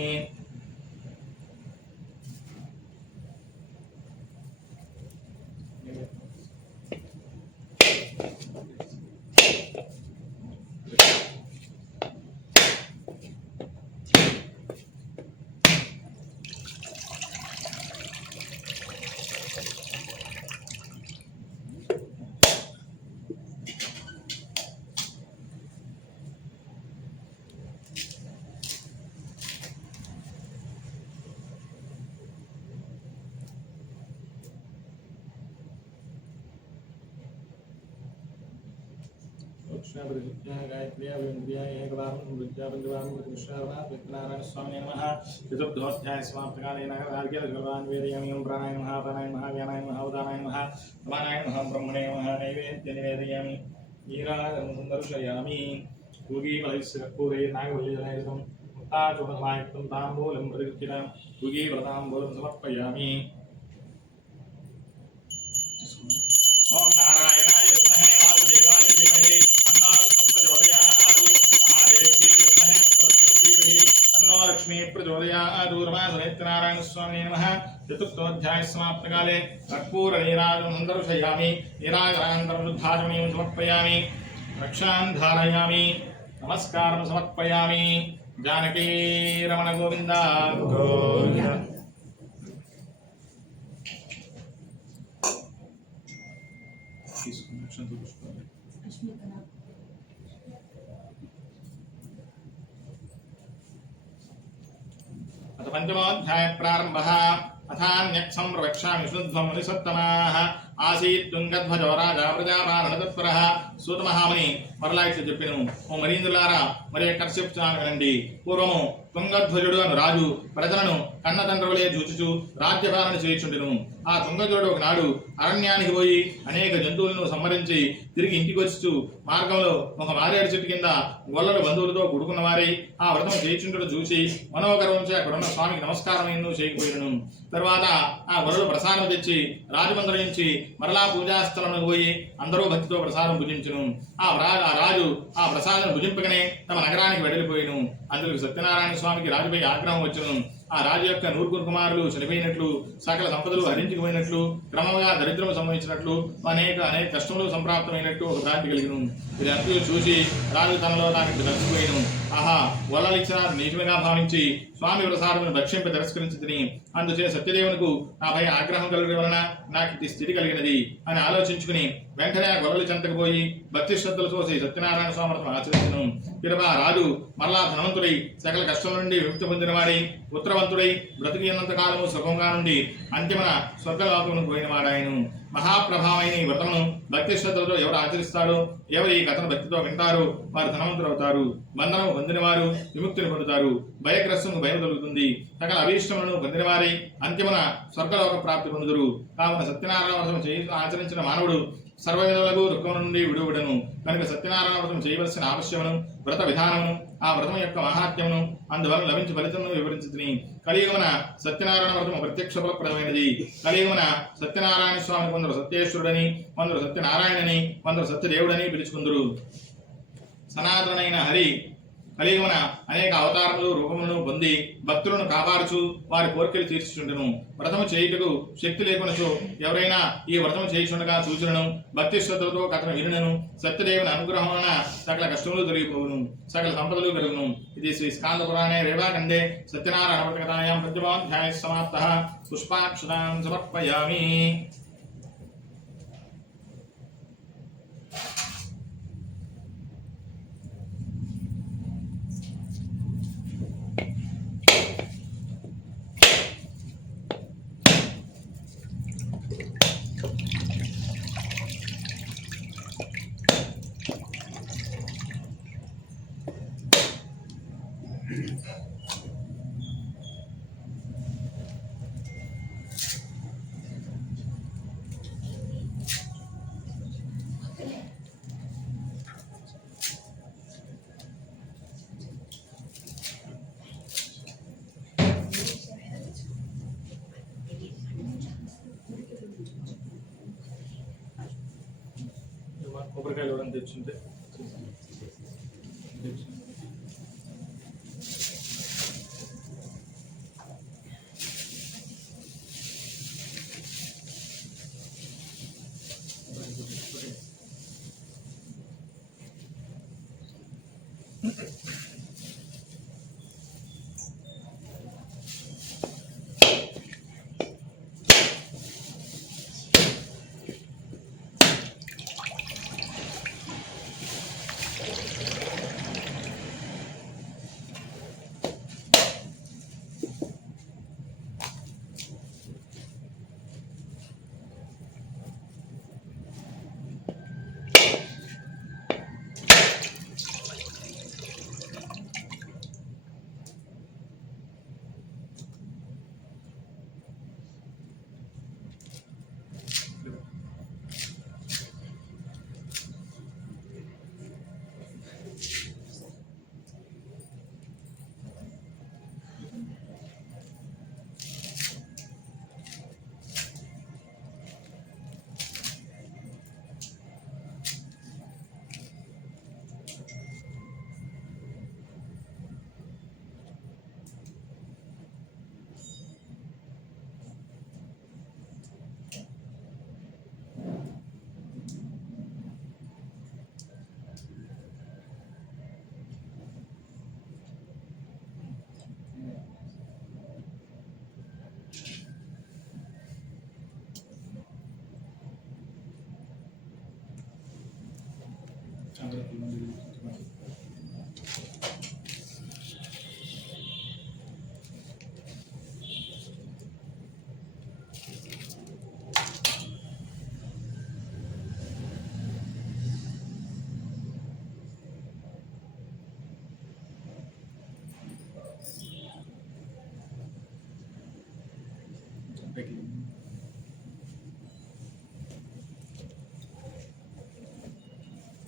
चतुर्थोध्याय समाप्तकाले नगरार्घ्यं प्राणाय नमः प्राणाय नमः व्यानाय नमः उदानाय नमः समानाय नमः ब्रह्मणे नमः नैवेद्य निवेदयामि नीराजनं दर्शयामि पूगीफलैः नागवल्लीजलयुतं मुक्ताचूर्णसमायुक्तं ताम्बूलं प्रतिगृह्यतां पूगीव्रताम्बूलं समर्पयामि. ओम नारायणाय विद्महे वासुदेवाय धीमहि तन्नो प्रचोदयात् महादेव्यै विद्महे सरस्वती धीमहि तन्नो लक्ष्मी प्रचोदयात्. सत्यनारायण स्वामी नमः. चतुर्थोध्याय समाप्तकाले कर्पूर नीराजनं दर्शयामि नीराजनानन्तरं शुद्धाचमनीं समर्पयामि रक्षां धारयामि नमस्कारं समर्पयामि. जानकी रमण गोविंद गोविंद. अथ पंचमोऽध्याय प्रारंभः. अथान्यक्षं प्रवक्ष्यामि शुद्धं मुनिसत्तमाः आसीत् तुंगध्वजो राजा प्रजापालनतत्परः. సూతమహాముని మరలా ఇట్లా చెప్పెను, ఓ మరీంద్రులారా మరి కశ్యపుచాను వినండి. పూర్వము తుంగధ్వజుడు అను రాజు ప్రజలను కన్న తండ్రులే చూచుచు రాజ్యపాలన చేయుచుండెను. ఆ తుంగధ్వజుడు ఒకనాడు అరణ్యానికి పోయి అనేక జంతువులను సంహరించి తిరిగి ఇంటికి వచ్చుచు మార్గంలో ఒక మారేడు చెట్టు కింద గొల్లలు బంధువులతో కూడుకున్న వారి ఆ వ్రతం చేయుచుండడం చూసి మనోగర్వంచే అక్కడున్న స్వామికి నమస్కారం ఎన్నో చేయకపోయినను. తర్వాత ఆ గొర్రెలు ప్రసాదం తెచ్చి రాజమందిరం నుంచి మరలా పూజాస్థలంలో పోయి అందరూ భక్తితో ప్రసాదం భుజించును. ఆ రాజు ఆ ప్రసాదం భుజింపకనే తమ నగరానికి వెడలిపోయిను. అందుకు సత్యనారాయణ స్వామికి రాజుపై ఆగ్రహం వచ్చును. ఆ రాజు యొక్క నూరుగురు కుమారులు చనిపోయినట్లు, సకల సంపదలు హరించుకుపోయినట్లు, క్రమంగా దరిద్రము సంభవించినట్లు, అనేక అనేక కష్టములు సంప్రాప్తమైనట్టు ఒక భ్రాంతి కలిగిను. ఇదంతా చూసి రాజు తనలో దానికి దర్శిపోయిను. ఆహా, వల్లలిచ్చిన నీచముగా భావించి స్వామి ప్రసాదమును భక్ష్యంపై తిరస్కరించి తిని, అందుచే సత్యదేవునికి నాపై ఆగ్రహం కలగడం వలన నాకు ఈ స్థితి కలిగినది అని ఆలోచించుకుని వెంటనే ఆ గొర్రెల చెంతకు పోయి భక్తి శ్రద్ధలు చూసి సత్యనారాయణ స్వామి వ్రతం ఆచరించను. పిదప రాజు మరలా ధనవంతుడై సకల కష్టం నుండి విముక్తి పొందినవాడై ఉత్తరవంతుడై బ్రతికి ఉన్నంత కాలము సుఖంగా నుండి అంతిమన స్వర్గలోకమును పోయినవాడాయను. మహాప్రభావమైన ఈ వ్రతమును భక్తి శ్రద్ధలతో ఎవరు ఆచరిస్తారో, ఎవరు ఈ కథను భక్తితో వింటారో వారు ధనవంతులు అవుతారు, బంధనము పొందిన వారు విముక్తిని పొందుతారు, భయగ్రస్తము భయం దొరుకుతుంది, సకల అభీష్టములను పొందిన వారి అంతిమన స్వర్గలోక ప్రాప్తి పొందుదురు. కావున సత్యనారాయణ వ్రతం ఆచరించిన మానవుడు సర్వవిధులకు దుఃఖం నుండి విడువడను. కనుక సత్యనారాయణ వ్రతం చేయవలసిన ఆవశ్యమును, వ్రత విధానమును, ఆ వ్రతం యొక్క మహాత్మ్యమును, అందువల్ల లభించి ఫలితమును వివరించుకుని కలియుగమున సత్యనారాయణ వ్రతము ప్రత్యక్ష ఫలప్రదమైనది. కలియుగమున సత్యనారాయణ స్వామి కొందరు సత్యేశ్వరుడని, కొందరు సత్యనారాయణని, కొందరు సత్యదేవుడని పిలుచుకుందరు. సనాతనైన హరి కలియుగమున అనేక అవతారములు రూపములను పొంది భక్తులను కాపాడుచు వారి కోరికలు తీర్చుచుండును. వ్రతము చేయుటకు శక్తి లేకునచో ఎవరైనా ఈ వ్రతము చేయుచుండగా చూచులను, భక్తి శ్రద్ధలతో కథను వినును, సత్యదేవుని అనుగ్రహం వలన సకల కష్టములు తొలగిపోవును, సకల సంపదలు కలుగును. ఇది శ్రీ స్కాంద పురాణే రేవాఖండే సత్యనారాయణ వ్రతకథాయాం పంచమాధ్యాయ సమాప్తః. పుష్పాక్షతాం సమర్పయామి. కొబ్బరికాయలు ఇవ్వడం తెచ్చుంటే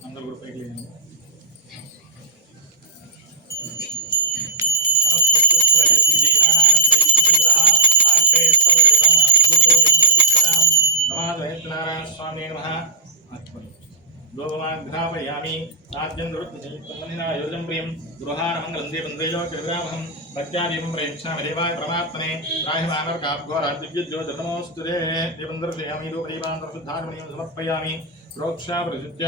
అందరూ కూడా పైకి లేని నారాయణ స్వామి నమః. లోకమాఘ్రాపయామి. समर्पयामि आद्यं दुर्गतिना योजं प्रियं गृहाणमङ्गलं देवन्द्रयो कृताभं भक्त्यादीपं प्रेक्षामि देवाय परमात्मने राहिमानर्काभ्योरादिव्यज्योतिर्नमोऽस्तुते देवं दर्शयामि रूपदीपान्तरशुद्धात्मनीं समर्पयामि प्रोक्षा प्रयुज्य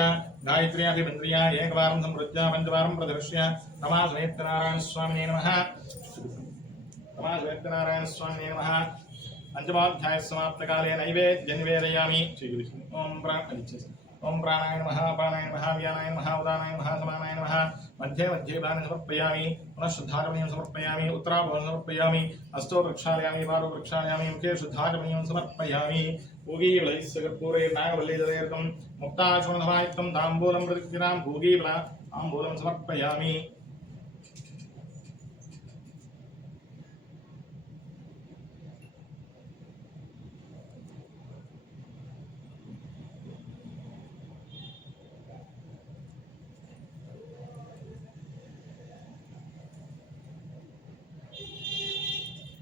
गायत्र्याभिमन्त्र्या एकवारं संवृत्य पञ्चवारं प्रदर्श्य नमासमेत्तनारायणस्वामिने नमः नमासमेत्तनारायणस्वामिने नमः पंचमाध्याय समाप्त काले नैवेद्य निवेदयामि ओम प्राणाय नमः अपानाय नमः व्यानाय नमः उदानाय नमः समानाय नमः मध्ये मध्ये बाण समर्पयामि पुनः शुद्धार्पणीयं समर्पयामि उत्तराभवनं समर्पयामि हस्तो प्रक्षालयामि पादौ प्रक्षालयामि मुखे शुद्धार्पणीयं समर्पयामि भोगीफलैस्सकर्पूरे नागवल्लीजलेर्कं मुक्ताचूर्णधमायुक्तं ताम्बूलं प्रतिग्रां भोगीफल आम्बूलं समर्पयामि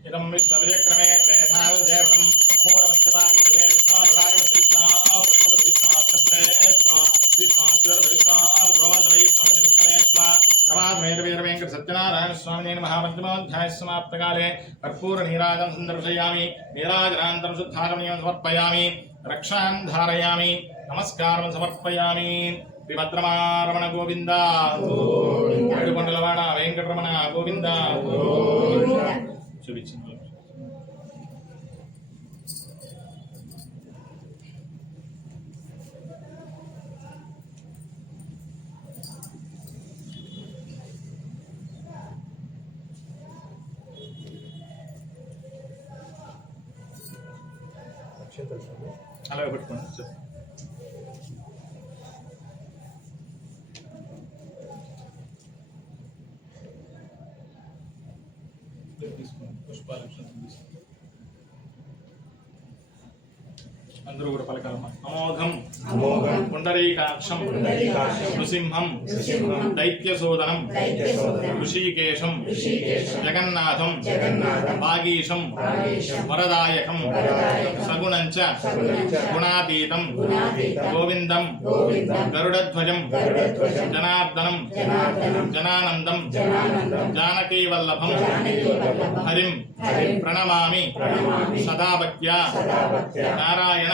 इदं विश्वविक्रमे त्रयथाल देवं अमूढमस्तपानि सुरे विश्वाधारमसृष्टा प्रथमसृष्टास्तत्रेष्टा विश्वास्वरदृष्टा ध्रुवजवैष्णवसृष्टनेष्टा प्रभातमेतवीरवेङ्कट सत्यनारायणस्वामिने नमः पञ्चमोऽध्यायः समाप्तकाले कर्पूरनीराजनं सन्दर्शयामि नीराजनान्तरं शुद्धारमणीयं समर्पयामि रक्षां धारयामि नमस्कारं समर्पयामि श्रीभद्रमारमण गोविन्द ఏడుకొండలవాడ వెంకటరమణ గోవింద చూపించండి అలాగే పెట్టుకోండి అందరూ కూడా పలకాలమ్మా అమోఘం అమోఘం పుండరీకాక్షం నృసింహం దైత్యసోదనం ఋషికేశం జగన్నాథం భాగీశం వరదాయకం సగుణంచ గుణాతీతం గోవిందం గరుడధ్వజం జనార్దనం జనానందం జానకీవల్లభం హరిం ప్రణమామి సదాభక్త్యా నారాయణ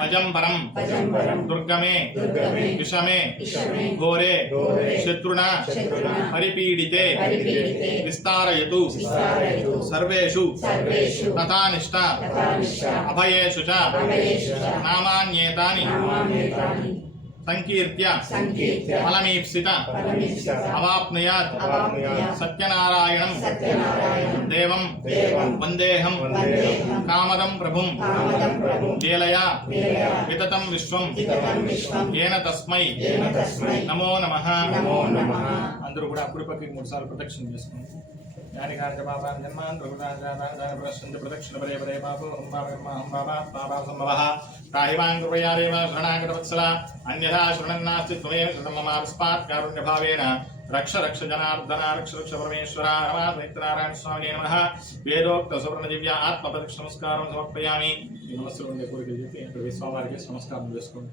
భజంబరం దుర్గమే విషమే ఘోరే శత్రునా పరిపీడితే విస్తారయతు సర్వేషు తథానిష్ట అభయేషు చ నామాన్యేతాని సంకీర్త్య ఫలమీప్సిత అవాప్నుయాత్ సత్యనారాయణం దేవం వందేహం కామదం ప్రభుం లీలయా వితతం విశ్వం ఏన తస్మై నమో నమః. అందరూ కూడా అప్పుడు పక్కకి 3 సార్లు ప్రదక్షిణ చేసుకోండి. జ్ఞానికాంత పాపాన్ జన్మాన్ ప్రభుదాన ప్రశ్నంత ప్రదక్షిణ పదే పదే పాపో సంభవ రాహివాన్ కృపయాదేవ శరణాగతవత్సల అన్యథా శృణన్నాస్తి త్వమేవ శృణం మమాస్మాత్ కారుణ్యభావేన రక్ష రక్ష జనార్దన రక్ష రక్ష పరమేశ్వర నమః స్వామినే నమః. వేదోక్త సువర్ణ దివ్య ఆత్మ ప్రదక్షిణ నమస్కారం సమర్పయామి. ఈ నమస్కారం ఉండే కోరికలు చెప్పి ఇక్కడ స్వామివారికి నమస్కారం చేసుకోండి.